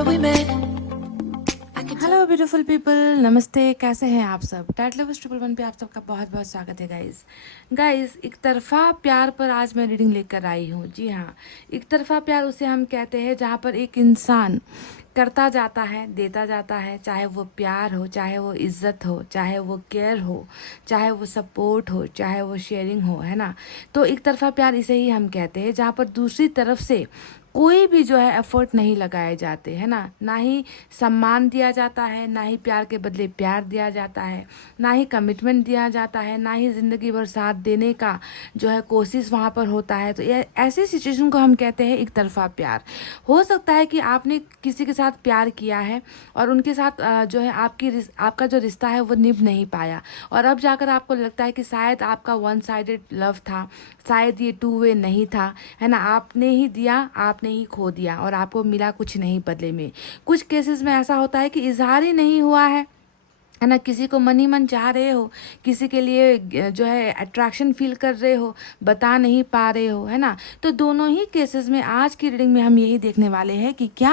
remember we met. Hello beautiful people, नमस्ते। कैसे हैं आप सब? टैट लवर्स 111 पे आप सबका बहुत बहुत स्वागत है गाइस। एक तरफा प्यार पर आज मैं रीडिंग लेकर आई हूँ। जी हाँ, एक तरफा प्यार उसे हम कहते हैं जहाँ पर एक इंसान करता जाता है, देता जाता है, चाहे वो प्यार हो, चाहे वो इज्जत हो, चाहे वो केयर हो, चाहे वो सपोर्ट हो, चाहे वो शेयरिंग हो, है ना। तो एक तरफा प्यार इसे ही हम कहते हैं जहाँ पर दूसरी तरफ से कोई भी जो है एफर्ट नहीं लगाए जाते, है ना ही सम्मान दिया जाता है, ना ही प्यार के बदले प्यार दिया जाता है, ना ही कमिटमेंट दिया जाता है, ना ही ज़िंदगी भर साथ देने का जो है कोशिश वहाँ पर होता है। तो ये ऐसे सिचुएशन को हम कहते हैं एक तरफा प्यार। हो सकता है कि आपने किसी के साथ प्यार किया है और उनके साथ जो है आपका जो रिश्ता है वो निभ नहीं पाया, और अब जाकर आपको लगता है कि शायद आपका वन साइडेड लव था, शायद ये टू वे नहीं था, है ना। आपने ही दिया, आपने ही खो दिया और आपको मिला कुछ नहीं बदले में। कुछ केसेस में ऐसा होता है कि इजहार ही नहीं हुआ है ना। किसी को मन ही मन चाह रहे हो, किसी के लिए जो है अट्रैक्शन फील कर रहे हो, बता नहीं पा रहे हो, है ना। तो दोनों ही केसेस में आज की रीडिंग में हम यही देखने वाले हैं कि क्या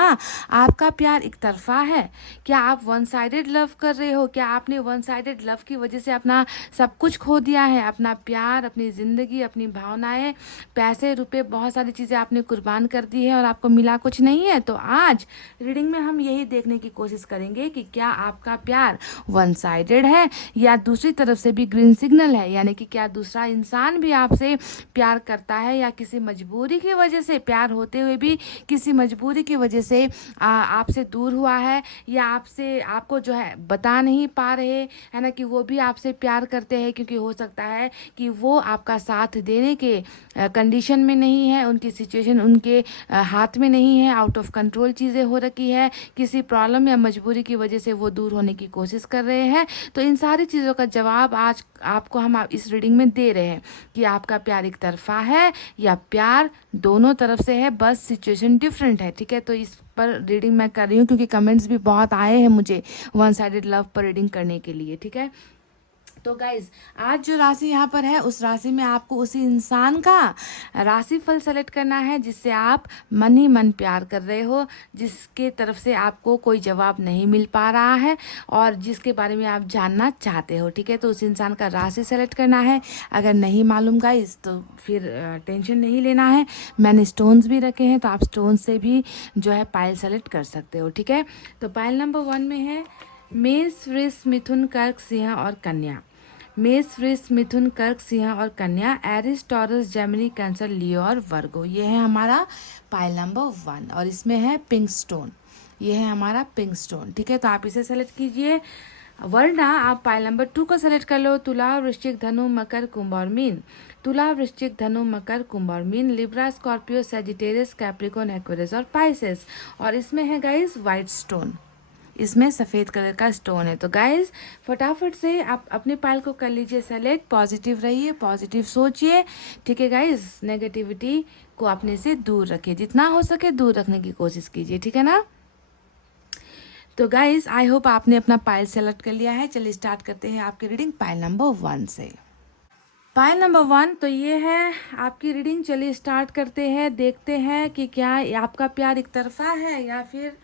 आपका प्यार एक तरफा है, क्या आप वन साइडेड लव कर रहे हो, क्या आपने वन साइडेड लव की वजह से अपना सब कुछ खो दिया है, अपना प्यार, अपनी ज़िंदगी, अपनी भावनाएं, पैसे रुपए, बहुत सारी चीज़ें आपने कुर्बान कर दी है और आपको मिला कुछ नहीं है। तो आज रीडिंग में हम यही देखने की कोशिश करेंगे कि क्या आपका प्यार वन साइडेड है या दूसरी तरफ से भी ग्रीन सिग्नल है, यानी कि क्या दूसरा इंसान भी आपसे प्यार करता है या किसी मजबूरी की वजह से, प्यार होते हुए भी किसी मजबूरी की वजह से आपसे दूर हुआ है, या आपको जो है बता नहीं पा रहे, है ना, कि वो भी आपसे प्यार करते हैं, क्योंकि हो सकता है कि वो आपका साथ देने के कंडीशन में नहीं है, उनकी सिचुएशन उनके हाथ में नहीं है, आउट ऑफ कंट्रोल चीज़ें हो रखी है, किसी प्रॉब्लम या मजबूरी की वजह से वो दूर होने की कोशिश कर रहे हैं। तो इन सारी चीज़ों का जवाब आज आपको हम इस रीडिंग में दे रहे हैं कि आपका प्यार एक तरफा है या प्यार दोनों तरफ से है, बस सिचुएशन डिफरेंट है। ठीक है, तो इस पर रीडिंग मैं कर रही हूँ क्योंकि कमेंट्स भी बहुत आए हैं मुझे वन साइडेड लव पर रीडिंग करने के लिए। ठीक है, तो गाइज आज जो राशि यहाँ पर है उस राशि में आपको उसी इंसान का राशि फल सेलेक्ट करना है जिससे आप मन ही मन प्यार कर रहे हो, जिसके तरफ से आपको कोई जवाब नहीं मिल पा रहा है और जिसके बारे में आप जानना चाहते हो। ठीक है, तो उस इंसान का राशि सेलेक्ट करना है। अगर नहीं मालूम गाइज तो फिर टेंशन नहीं लेना है, मैंने स्टोन्स भी रखे हैं तो आप स्टोन्स से भी जो है पायल सेलेक्ट कर सकते हो। ठीक है, तो पायल नंबर 1 में है मेष, वृष, मिथुन, कर्क, सिंह और कन्या। मेष, वृष, मिथुन, कर्क, सिंह और कन्या, एरिस, टॉरस, जेमिनी, कैंसर, लियो और वर्गो। ये है हमारा पाइल नंबर 1 और इसमें है पिंक स्टोन। ये है हमारा पिंक स्टोन। ठीक है, तो आप इसे सेलेक्ट कीजिए, वरना आप पाइल नंबर 2 को सेलेक्ट कर लो। तुला, वृश्चिक, धनु, मकर, कुंभ और मीन। तुला, वृश्चिक, धनु, मकर, कुंभ और मीन, Libra, Scorpio, Sagittarius, Capricorn, Aquarius और पाइसेस। और इसमें है गाइस वाइट स्टोन, इसमें सफ़ेद कलर का स्टोन है। तो गाइज फटाफट से आप अपने पायल को कर लीजिए सेलेक्ट। पॉजिटिव रहिए, पॉजिटिव सोचिए। ठीक है गाइज, नेगेटिविटी को अपने से दूर रखिए, जितना हो सके दूर रखने की कोशिश कीजिए। ठीक है ना। तो गाइज आई होप आपने अपना पायल सेलेक्ट कर लिया है। चलिए स्टार्ट करते हैं आपकी रीडिंग पायल नंबर 1 से। पायल नंबर 1 तो ये है आपकी रीडिंग। चलिए स्टार्ट करते हैं, देखते हैं कि क्या आपका प्यार एक तरफा है या फिर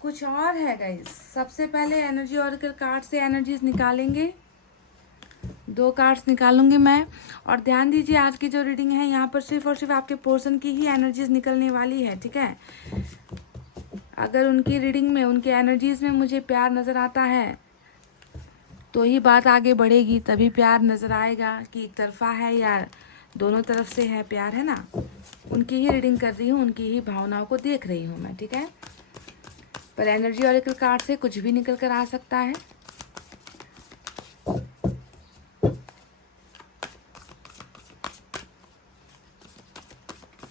कुछ और है गाइस। सबसे पहले एनर्जी ऑरेकल कार्ड से एनर्जीज निकालेंगे। 2 कार्ड्स निकालूंगी मैं, और ध्यान दीजिए आज की जो रीडिंग है यहाँ पर सिर्फ और सिर्फ आपके पोर्शन की ही एनर्जीज निकलने वाली है। ठीक है, अगर उनकी रीडिंग में, उनके एनर्जीज में मुझे प्यार नज़र आता है तो ही बात आगे बढ़ेगी, तभी प्यार नज़र आएगा कि एक तरफा है या दोनों तरफ से है प्यार, है ना। उनकी ही रीडिंग कर रही हूँ, उनकी ही भावनाओं को देख रही हूँ मैं। ठीक है, पर एनर्जी ऑरेकल कार्ड से कुछ भी निकल कर आ सकता है।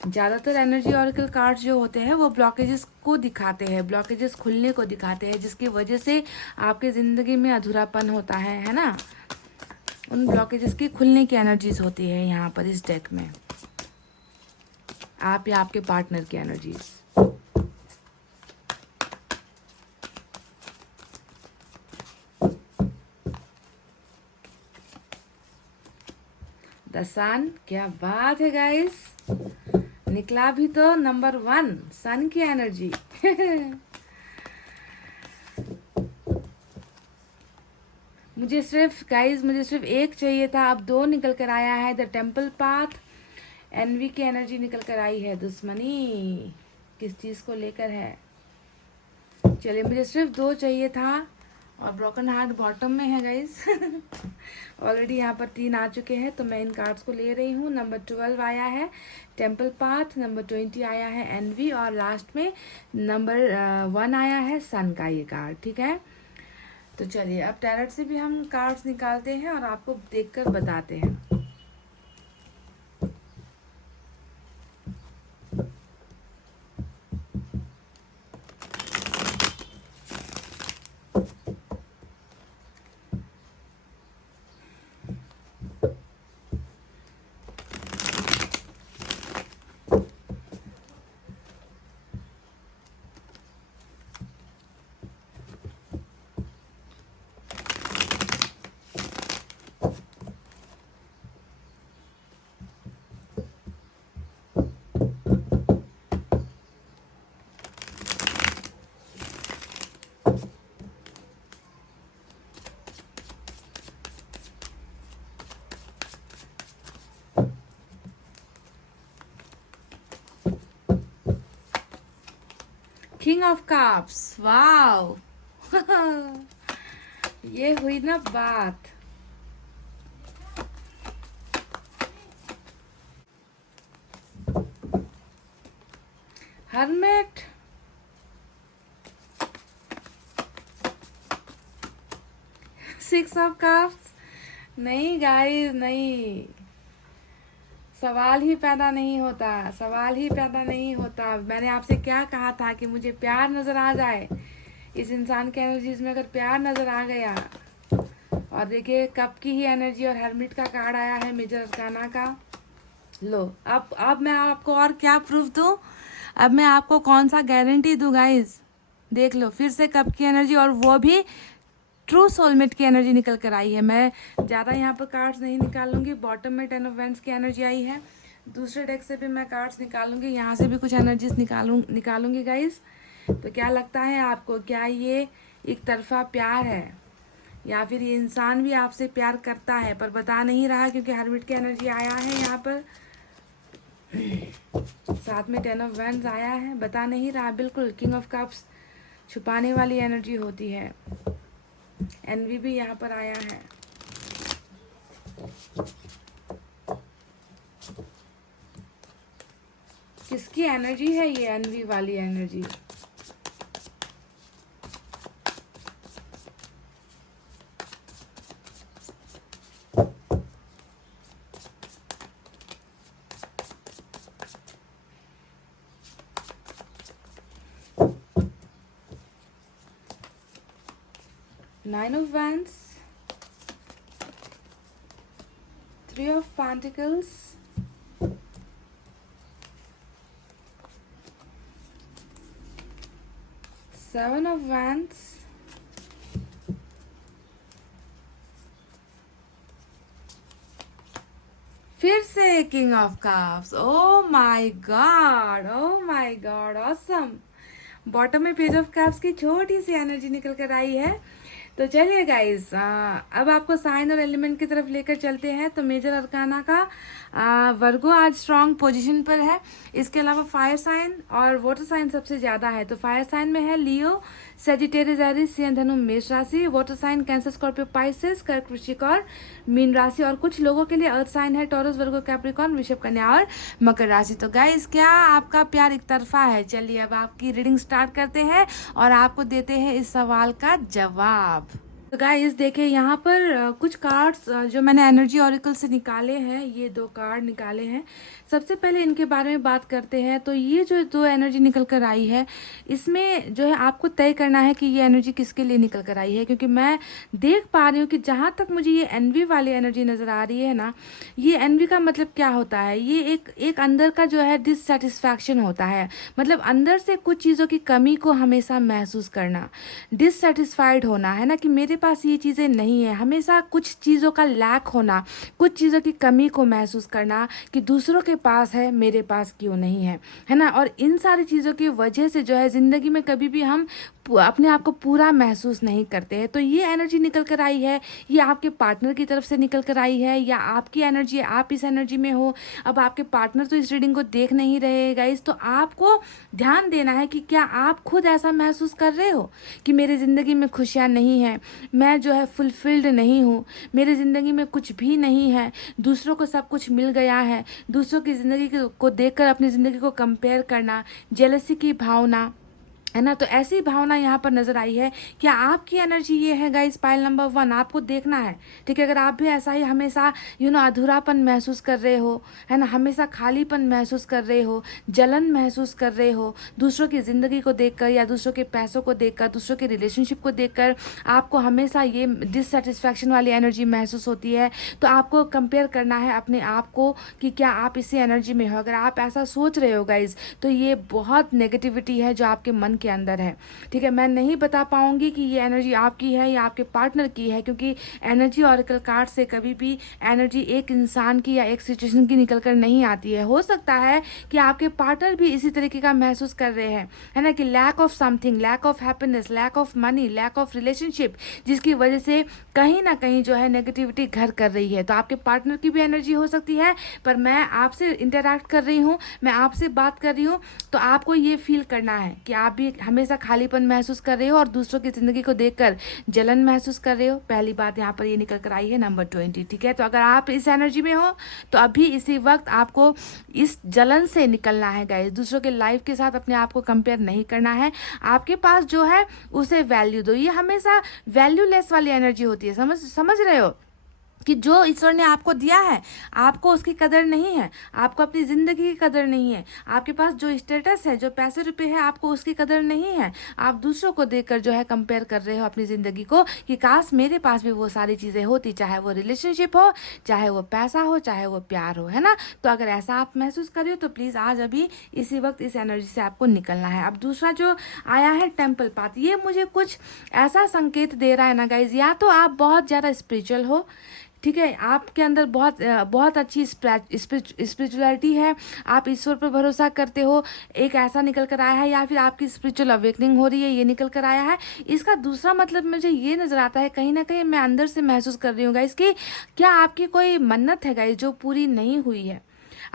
ज़्यादातर एनर्जी ऑरेकल कार्ड्स जो होते हैं वो ब्लॉकेजेस को दिखाते हैं, ब्लॉकेजेस खुलने को दिखाते हैं, जिसकी वजह से आपके ज़िंदगी में अधूरापन होता है ना। उन ब्लॉकेजेस की खुलने की एनर्जीज होती है यहाँ पर इस डेक में, आप या आपके पार्टनर की एनर्जीज। द सन, क्या बात है गाइस, निकला भी तो नंबर 1 सन की एनर्जी। मुझे सिर्फ एक चाहिए था, अब 2 निकल कर आया है। द टेम्पल पाथ, एनवी की एनर्जी निकल कर आई है। दुश्मनी किस चीज़ को लेकर है? चलिए, मुझे सिर्फ 2 चाहिए था और ब्रोकन हार्ट बॉटम में है गाइज। ऑलरेडी यहाँ पर 3 आ चुके हैं, तो मैं इन कार्ड्स को ले रही हूँ। नंबर 12 आया है टेम्पल पाथ, नंबर 20 आया है एनवी, और लास्ट में नंबर 1 आया है सन का ये कार्ड। ठीक है, तो चलिए अब टैरट से भी हम कार्ड्स निकालते हैं और आपको देखकर बताते हैं। King of cups, wow. ये हुई ना बात। हर्मिट, सिक्स ऑफ कप्स, नहीं गाइस नहीं, सवाल ही पैदा नहीं होता, सवाल ही पैदा नहीं होता। मैंने आपसे क्या कहा था कि मुझे प्यार नजर आ जाए, इस इंसान के एनर्जीज में अगर प्यार नजर आ गया। और देखिए कप की ही एनर्जी और हर्मिट का कार्ड आया है मेजर अरकाना का। लो, अब मैं आपको और क्या प्रूफ दूं, अब मैं आपको कौन सा गारंटी दूं गाइस। देख लो, फिर से कप की एनर्जी, और वो भी ट्रू सोलमेट की एनर्जी निकल कर आई है। मैं ज़्यादा यहाँ पर कार्ड्स नहीं निकालूंगी। बॉटम में 10 ऑफ वैंड्स की एनर्जी आई है। दूसरे डेक से भी मैं कार्ड्स निकालूंगी, यहाँ से भी कुछ एनर्जीज निकालूंगी गाइस। तो क्या लगता है आपको, क्या ये एक तरफा प्यार है, या फिर ये इंसान भी आपसे प्यार करता है पर बता नहीं रहा, क्योंकि हर्मिट की एनर्जी आया है यहाँ पर, साथ में 10 ऑफ वैंड्स आया है, बता नहीं रहा। बिल्कुल किंग ऑफ कप्स छुपाने वाली एनर्जी होती है। एनवी भी यहाँ पर आया है। किसकी एनर्जी है ये एनवी वाली energy? Nine of Wands, Three of Pentacles, Seven of Wands, फिर से king of cups. Oh my God, oh my God, awesome. Bottom में पेज ऑफ कप्स की छोटी सी एनर्जी निकल कर आई है। तो चलिए गाइस, अब आपको साइन और एलिमेंट की तरफ लेकर चलते हैं। तो मेजर अरकाना का वर्गो आज स्ट्रांग पोजीशन पर है। इसके अलावा फायर साइन और वाटर साइन सबसे ज्यादा है। तो फायर साइन में है लियो, सेजिटेरियस, एरीज, सिंह, धनु, मेष राशि। Water sign Cancer, Scorpio, Pisces, कर्क, वृश्चिक और मीन राशि। और कुछ लोगों के लिए अर्थ साइन है टॉरस, वर्गो, कैप्रिकॉर्न, वृषभ, कन्या और मकर राशि। तो गाइस, क्या आपका प्यार एक तरफा है? चलिए अब आपकी रीडिंग स्टार्ट करते हैं और आपको देते हैं इस सवाल का जवाब। तो गाइस देखिए, यहाँ पर कुछ कार्ड्स जो मैंने एनर्जी ऑरिकल से निकाले हैं, ये 2 कार्ड निकाले हैं। सबसे पहले इनके बारे में बात करते हैं। तो ये जो 2 एनर्जी निकल कर आई है, इसमें जो है आपको तय करना है कि ये एनर्जी किसके लिए निकल कर आई है। क्योंकि मैं देख पा रही हूँ कि जहाँ तक मुझे ये एनवी वाली एनर्जी नज़र आ रही है ना, ये एनवी का मतलब क्या होता है, ये एक अंदर का जो है डिससेटिस्फैक्शन होता है। मतलब अंदर से कुछ चीज़ों की कमी को हमेशा महसूस करना, डिससेटिस्फाइड होना, है ना, कि मेरे पास ये चीज़ें नहीं है। हमेशा कुछ चीज़ों का लैक होना, कुछ चीज़ों की कमी को महसूस करना कि दूसरों के पास है, मेरे पास क्यों नहीं है, है ना। और इन सारी चीज़ों की वजह से जो है ज़िंदगी में कभी भी हम अपने आप को पूरा महसूस नहीं करते हैं। तो ये एनर्जी निकल कर आई है, ये आपके पार्टनर की तरफ से निकल कर आई है या आपकी एनर्जी, आप इस एनर्जी में हो। अब आपके पार्टनर तो इस रीडिंग को देख नहीं रहे गाइस, तो आपको ध्यान देना है कि क्या आप खुद ऐसा महसूस कर रहे हो कि मेरी ज़िंदगी में खुशियाँ नहीं है, मैं जो है फुलफिल्ड नहीं हूँ, मेरी ज़िंदगी में कुछ भी नहीं है, दूसरों को सब कुछ मिल गया है। दूसरों की ज़िंदगी को देखकर अपनी ज़िंदगी को कंपेयर करना, जेलसी की भावना, है ना। तो ऐसी भावना यहाँ पर नजर आई है। क्या आपकी एनर्जी ये है गाइस, पाइल नंबर 1, आपको देखना है, ठीक है। अगर आप भी ऐसा ही हमेशा अधूरापन महसूस कर रहे हो, है ना, हमेशा खालीपन महसूस कर रहे हो, जलन महसूस कर रहे हो, दूसरों की ज़िंदगी को देखकर या दूसरों के पैसों को देखकर, दूसरों के रिलेशनशिप को देखकर आपको हमेशा ये डिससेटिस्फैक्शन वाली एनर्जी महसूस होती है, तो आपको कंपेयर करना है अपने आप को कि क्या आप इसी एनर्जी में हो। अगर आप ऐसा सोच रहे हो गाइज, तो ये बहुत नेगेटिविटी है जो आपके मन के अंदर है, ठीक है। मैं नहीं बता पाऊंगी कि ये एनर्जी आपकी है या आपके पार्टनर की है, क्योंकि एनर्जी ऑरेकल कार्ड से कभी भी एनर्जी एक इंसान की या एक सिचुएशन की निकल कर नहीं आती है। हो सकता है कि आपके पार्टनर भी इसी तरीके का महसूस कर रहे हैं, है ना, कि lack of something, lack of happiness, lack of money, lack of relationship, जिसकी वजह से कहीं ना कहीं जो है नेगेटिविटी घर कर रही है। तो आपके पार्टनर की भी एनर्जी हो सकती है, पर मैं आपसे इंटरैक्ट कर रही हूँ, मैं आपसे बात कर रही हूँ, तो आपको ये फील करना है कि आप भी हमेशा खालीपन महसूस कर रहे हो और दूसरों की ज़िंदगी को देखकर जलन महसूस कर रहे हो। पहली बात यहाँ पर ये निकल कर आई है नंबर 20, ठीक है। तो अगर आप इस एनर्जी में हो तो अभी इसी वक्त आपको इस जलन से निकलना है गाइस। दूसरों के लाइफ के साथ अपने आप को कंपेयर नहीं करना है, आपके पास जो है उसे वैल्यू दो। ये हमेशा वैल्यूलेस वाली एनर्जी होती है, समझ रहे हो, कि जो ईश्वर ने आपको दिया है आपको उसकी कदर नहीं है, आपको अपनी ज़िंदगी की कदर नहीं है, आपके पास जो स्टेटस है, जो पैसे रुपए है, आपको उसकी कदर नहीं है। आप दूसरों को देखकर जो है कंपेयर कर रहे हो अपनी ज़िंदगी को कि काश मेरे पास भी वो सारी चीज़ें होती, चाहे वो रिलेशनशिप हो, चाहे वो पैसा हो, चाहे वो प्यार हो, है ना। तो अगर ऐसा आप महसूस कर रहे हो तो प्लीज़ आज अभी इसी वक्त इस एनर्जी से आपको निकलना है। अब दूसरा जो आया है टेम्पल पाथ, ये मुझे कुछ ऐसा संकेत दे रहा है ना गाइज, या तो आप बहुत ज़्यादा स्पिरिचुअल हो, ठीक है, आपके अंदर बहुत अच्छी स्पिरिचुअलिटी है, आप ईश्वर पर भरोसा करते हो, एक ऐसा निकल कर आया है, या फिर आपकी स्पिरिचुअल अवेकनिंग हो रही है, ये निकल कर आया है। इसका दूसरा मतलब मुझे ये नज़र आता है, कहीं ना कहीं मैं अंदर से महसूस कर रही हूँ गाइस कि क्या आपकी कोई मन्नत है गाइस जो पूरी नहीं हुई है,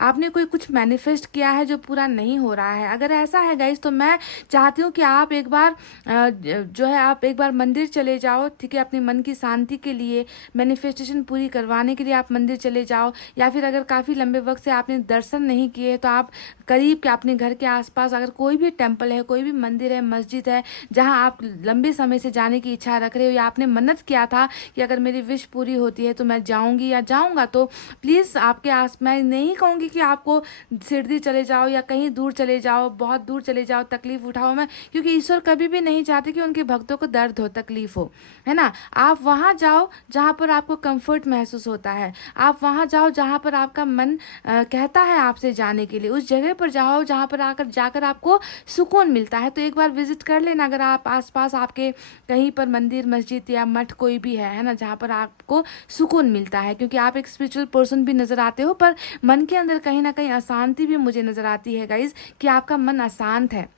आपने कोई कुछ मैनिफेस्ट किया है जो पूरा नहीं हो रहा है। अगर ऐसा है गाइस तो मैं चाहती हूँ कि आप एक बार जो है आप एक बार मंदिर चले जाओ, ठीक है, अपने मन की शांति के लिए, मैनिफेस्टेशन पूरी करवाने के लिए आप मंदिर चले जाओ। या फिर अगर काफ़ी लंबे वक्त से आपने दर्शन नहीं किए तो आप करीब के अपने घर के आसपास अगर कोई भी टेम्पल है, कोई भी मंदिर है, मस्जिद है, जहाँ आप लंबे समय से जाने की इच्छा रख रहे हो, या आपने मन्नत किया था कि अगर मेरी विश पूरी होती है तो मैं जाऊँगी या जाऊँगा, तो प्लीज़ आपके मैं नहीं कहूँगी कि आपको सिरडी चले जाओ या कहीं दूर चले जाओ, बहुत दूर चले जाओ, तकलीफ उठाओ, मैं, क्योंकि ईश्वर कभी भी नहीं चाहते कि उनके भक्तों को दर्द हो, तकलीफ हो, है ना। आप वहाँ जाओ जहाँ पर आपको कंफर्ट महसूस होता है, आप वहाँ जाओ जहाँ पर आपका मन कहता है आपसे जाने के लिए, उस जगह पर जाओ जहाँ पर जाकर आपको सुकून मिलता है। तो एक बार विजिट कर लेना अगर आप आसपास आपके कहीं पर मंदिर, मस्जिद या मठ कोई भी है ना, जहाँ पर आपको सुकून मिलता है, क्योंकि आप एक स्पिरिचुअल पर्सन भी नज़र आते हो, पर मन के अंदर कहीं ना कहीं अशांति भी मुझे नज़र आती है गाइज, कि आपका मन अशांत है,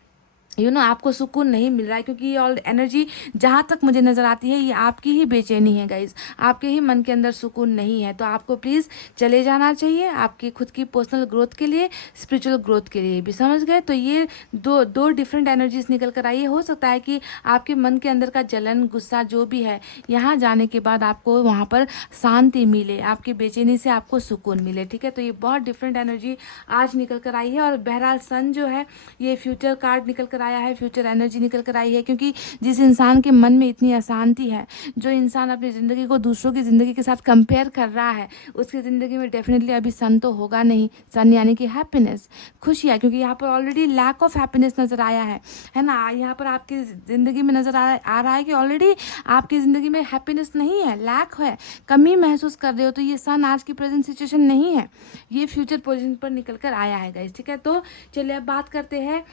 आपको सुकून नहीं मिल रहा है, क्योंकि ये ऑल एनर्जी जहाँ तक मुझे नज़र आती है ये आपकी ही बेचैनी है गाइज, आपके ही मन के अंदर सुकून नहीं है। तो आपको प्लीज़ चले जाना चाहिए आपकी खुद की पर्सनल ग्रोथ के लिए, स्पिरिचुअल ग्रोथ के लिए भी, समझ गए। तो ये दो डिफरेंट एनर्जीज निकल कर आई है। हो सकता है कि आपके मन के अंदर का जलन, गुस्सा जो भी है, यहाँ जाने के बाद आपको वहाँ पर शांति मिले, आपकी बेचैनी से आपको सुकून मिले, ठीक है। तो ये बहुत डिफरेंट एनर्जी आज निकल कर आई है। और बहरहाल सन जो है ये फ्यूचर कार्ड निकल कर आया है, फ्यूचर एनर्जी निकल कर आई है, क्योंकि जिस इंसान के मन में इतनी अशांति है, जो इंसान अपनी ज़िंदगी को दूसरों की ज़िंदगी के साथ कंपेयर कर रहा है, उसकी ज़िंदगी में डेफिनेटली अभी सन तो होगा नहीं। सन यानी कि हैप्पीनेस, खुशियाँ, क्योंकि यहाँ पर ऑलरेडी लैक ऑफ हैप्पीनेस नज़र आया है ना। यहाँ पर आपकी ज़िंदगी में नज़र आ रहा है कि ऑलरेडी आपकी ज़िंदगी में हैप्पीनेस नहीं है, लैक है, कमी महसूस कर रहे हो। तो ये सन आज की प्रेजेंट सिचुएशन नहीं है, ये फ्यूचर पोजिशन पर निकल कर आया है गाइस, ठीक है। तो चलिए अब बात करते हैं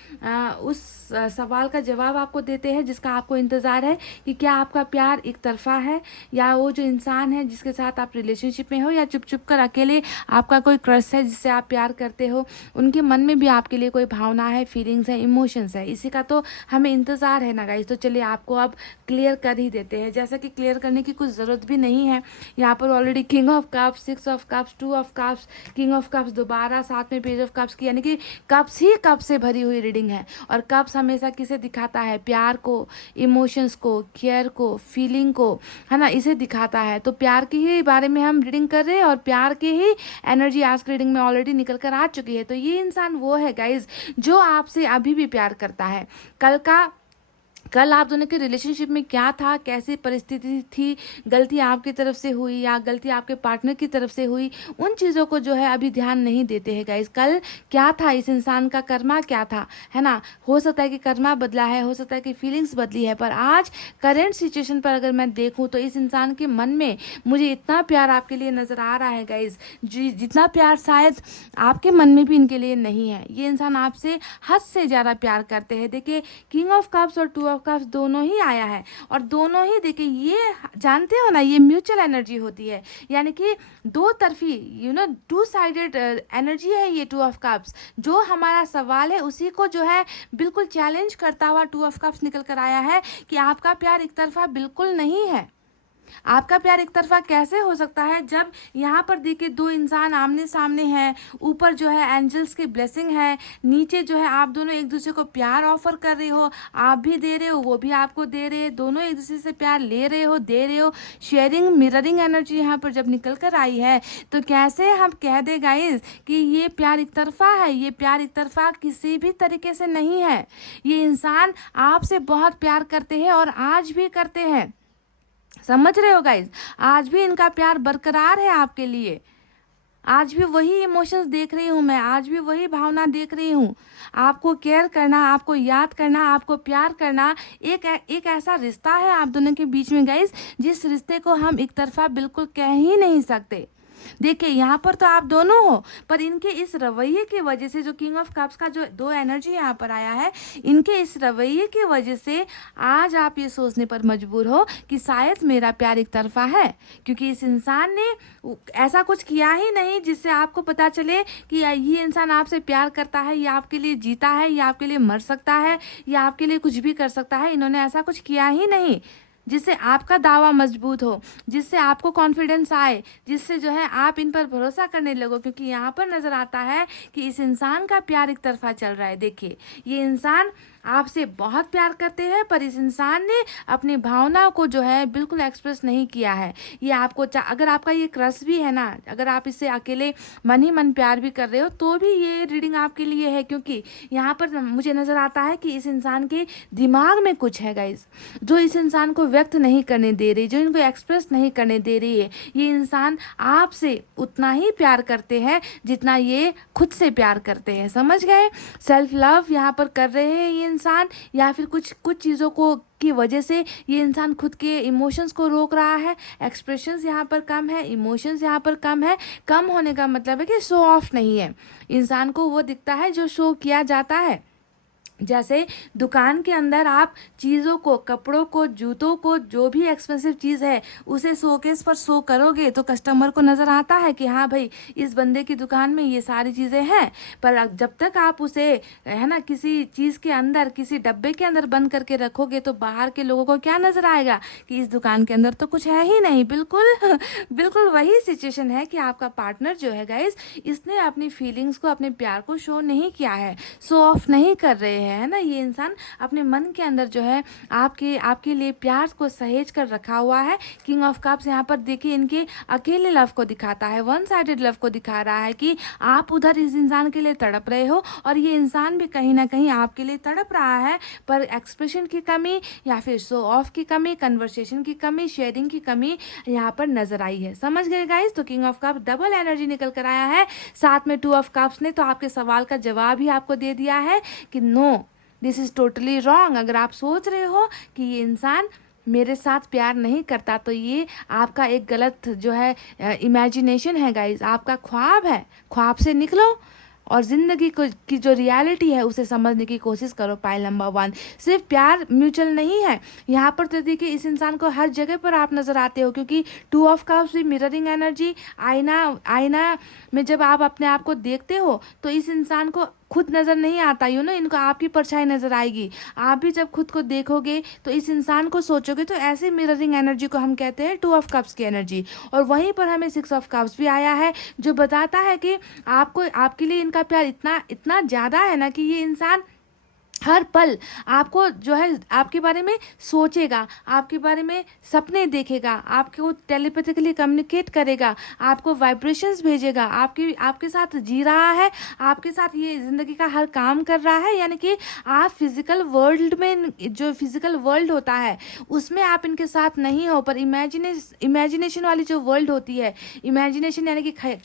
उस सवाल का जवाब आपको देते हैं जिसका आपको इंतज़ार है कि क्या आपका प्यार एक तरफा है, या वो जो इंसान है जिसके साथ आप रिलेशनशिप में हो या चुप चुप कर अकेले आपका कोई क्रश है जिससे आप प्यार करते हो, उनके मन में भी आपके लिए कोई भावना है, फीलिंग्स है, इमोशंस है, इसी का तो हमें इंतज़ार है ना गाइस। तो चलिए आपको अब क्लियर कर ही देते हैं, जैसा कि क्लियर करने की कुछ ज़रूरत भी नहीं है। यहाँ पर already king of cups, 6 of cups, 2 of cups, king of cups दोबारा, साथ में पेज ऑफ कप्स की, यानी कि कप्स ही कप से भरी हुई रीडिंग है। और कप्स हमेशा किसे दिखाता है? प्यार को, इमोशंस को, केयर को, फीलिंग को, है ना, इसे दिखाता है। तो प्यार के ही बारे में हम रीडिंग कर रहे हैं और प्यार की ही एनर्जी आज की रीडिंग में ऑलरेडी निकल कर आ चुकी है। तो ये इंसान वो है गाइज जो आपसे अभी भी प्यार करता है। कल आप दोनों के रिलेशनशिप में क्या था, कैसी परिस्थिति थी, गलती आपकी तरफ से हुई या गलती आपके पार्टनर की तरफ से हुई, उन चीज़ों को जो है अभी ध्यान नहीं देते हैं गाइस। कल क्या था, इस इंसान का कर्मा क्या था, है ना। हो सकता है कि कर्मा बदला है, हो सकता है कि फीलिंग्स बदली है, पर आज करेंट सिचुएशन पर अगर मैं देखूँ तो इस इंसान के मन में मुझे इतना प्यार आपके लिए नज़र आ रहा है गाइज, जितना प्यार शायद आपके मन में भी इनके लिए नहीं है। ये इंसान आपसे हद से ज़्यादा प्यार करते हैं। देखिए किंग ऑफ कप्स और 2 ऑफ कप्स दोनों ही आया है, और दोनों ही देखिए, ये जानते हो ना, ये म्यूचुअल एनर्जी होती है, यानी कि दो तरफी, टू साइडेड एनर्जी है ये 2 ऑफ कप्स। जो हमारा सवाल है उसी को जो है बिल्कुल चैलेंज करता हुआ 2 ऑफ कप्स निकल कर आया है कि आपका प्यार एक तरफा बिल्कुल नहीं है। आपका प्यार एक तरफा कैसे हो सकता है जब यहाँ पर देखिए दो इंसान आमने सामने हैं, ऊपर जो है एंजल्स की ब्लेसिंग है, नीचे जो है आप दोनों एक दूसरे को प्यार ऑफर कर रहे हो, आप भी दे रहे हो, वो भी आपको दे रहे हैं, दोनों एक दूसरे से प्यार ले रहे हो, दे रहे हो। शेयरिंग, मिररिंग एनर्जी यहाँ पर जब निकल कर आई है तो कैसे हम कह दे गाइज कि ये प्यार एक तरफा है? ये प्यार एक तरफा किसी भी तरीके से नहीं है। ये इंसान आपसे बहुत प्यार करते हैं और आज भी करते हैं, समझ रहे हो गाइज। आज भी इनका प्यार बरकरार है आपके लिए, आज भी वही इमोशंस देख रही हूँ मैं, आज भी वही भावना देख रही हूँ। आपको केयर करना, आपको याद करना, आपको प्यार करना, एक ऐसा रिश्ता है आप दोनों के बीच में गाइज, जिस रिश्ते को हम एक तरफा बिल्कुल कह ही नहीं सकते। देखिए यहाँ पर तो आप दोनों हो, पर इनके इस रवैये की वजह से, जो किंग ऑफ कप्स का जो दो एनर्जी यहाँ पर आया है, इनके इस रवैये की वजह से आज आप ये सोचने पर मजबूर हो कि शायद मेरा प्यार एक तरफा है, क्योंकि इस इंसान ने ऐसा कुछ किया ही नहीं जिससे आपको पता चले कि ये इंसान आपसे प्यार करता है, ये आपके लिए जीता है, ये आपके लिए मर सकता है, या आपके लिए कुछ भी कर सकता है। इन्होंने ऐसा कुछ किया ही नहीं जिससे आपका दावा मजबूत हो, जिससे आपको कॉन्फिडेंस आए, जिससे जो है आप इन पर भरोसा करने लगो, क्योंकि यहाँ पर नज़र आता है कि इस इंसान का प्यार एक तरफा चल रहा है। देखिए ये इंसान आपसे बहुत प्यार करते हैं, पर इस इंसान ने अपनी भावनाओं को जो है बिल्कुल एक्सप्रेस नहीं किया है। ये आपको अगर आपका ये क्रश भी है ना, अगर आप इससे अकेले मन ही मन प्यार भी कर रहे हो तो भी ये रीडिंग आपके लिए है, क्योंकि यहाँ पर मुझे नज़र आता है कि इस इंसान के दिमाग में कुछ है गाइज, जो इस इंसान को व्यक्त नहीं करने दे रही, जो इनको एक्सप्रेस नहीं करने दे रही है। ये इंसान आपसे उतना ही प्यार करते हैं जितना ये खुद से प्यार करते हैं, समझ गए। सेल्फ लव यहाँ पर कर रहे हैं ये इंसान, या फिर कुछ चीज़ों को की वजह से ये इंसान खुद के इमोशंस को रोक रहा है। एक्सप्रेशंस यहाँ पर कम है, इमोशंस यहाँ पर कम है। कम होने का मतलब है कि शो ऑफ नहीं है, इंसान को वो दिखता है जो शो किया जाता है। जैसे दुकान के अंदर आप चीज़ों को, कपड़ों को, जूतों को, जो भी एक्सपेंसिव चीज़ है उसे शोकेस पर शो करोगे तो कस्टमर को नज़र आता है कि हाँ भाई इस बंदे की दुकान में ये सारी चीज़ें हैं। पर जब तक आप उसे, है ना, किसी चीज़ के अंदर, किसी डब्बे के अंदर बंद करके रखोगे तो बाहर के लोगों को क्या नज़र आएगा कि इस दुकान के अंदर तो कुछ है ही नहीं। बिल्कुल बिल्कुल वही सिचुएशन है कि आपका पार्टनर जो है गाइस, इसने अपनी फीलिंग्स को, अपने प्यार को शो नहीं किया है, शो ऑफ नहीं कर रहे हैं, है ना। ये इंसान अपने मन के अंदर जो है आपके लिए प्यार को सहेज कर रखा हुआ है। किंग ऑफ कप्स यहाँ पर देखिए इनके अकेले लव को दिखाता है, वन साइडेड लव को दिखा रहा है कि आप उधर इस इंसान के लिए तड़प रहे हो और ये इंसान भी कहीं ना कहीं आपके लिए तड़प रहा है, पर एक्सप्रेशन की कमी या फिर शो ऑफ की कमी, कन्वर्सेशन की कमी, शेयरिंग की कमी यहाँ पर नजर आई है। समझ गए गाइस। तो king of cups double energy निकल कर आया है, साथ में 2 ऑफ कप्स ने तो आपके सवाल का जवाब ही आपको दे दिया है कि no, this is totally wrong. अगर आप सोच रहे हो कि ये इंसान मेरे साथ प्यार नहीं करता तो ये आपका एक गलत जो है इमेजिनेशन है गाइज, आपका ख्वाब है। ख्वाब से निकलो, और ज़िंदगी को की जो रियलिटी है उसे समझने की कोशिश करो। पाइल नंबर 1, सिर्फ प्यार म्यूचुअल नहीं है यहाँ पर। तो देखिए इस इंसान को हर जगह पर आप नज़र आते हो, क्योंकि 2 ऑफ कप्स भी मिररिंग एनर्जी। आईना में जब आप अपने आप को देखते हो तो इस इंसान को खुद नज़र नहीं आता, इनको आपकी परछाई नज़र आएगी। आप भी जब खुद को देखोगे तो इस इंसान को सोचोगे, तो ऐसे मिररिंग एनर्जी को हम कहते हैं 2 ऑफ कप्स की एनर्जी। और वहीं पर हमें 6 ऑफ कप्स भी आया है, जो बताता है कि आपको आपके लिए इनका प्यार इतना इतना ज़्यादा है ना कि ये इंसान हर पल आपको जो है आपके बारे में सोचेगा, आपके बारे में सपने देखेगा, आपको टेलीपैथिकली कम्युनिकेट करेगा, आपको वाइब्रेशंस भेजेगा, आपके साथ जी रहा है, आपके साथ ये ज़िंदगी का हर काम कर रहा है। यानी कि आप फिज़िकल वर्ल्ड में, जो फिज़िकल वर्ल्ड होता है उसमें आप इनके साथ नहीं हो, पर इमेजिनेशन वाली जो वर्ल्ड होती है, इमेजिनेशन यानी कि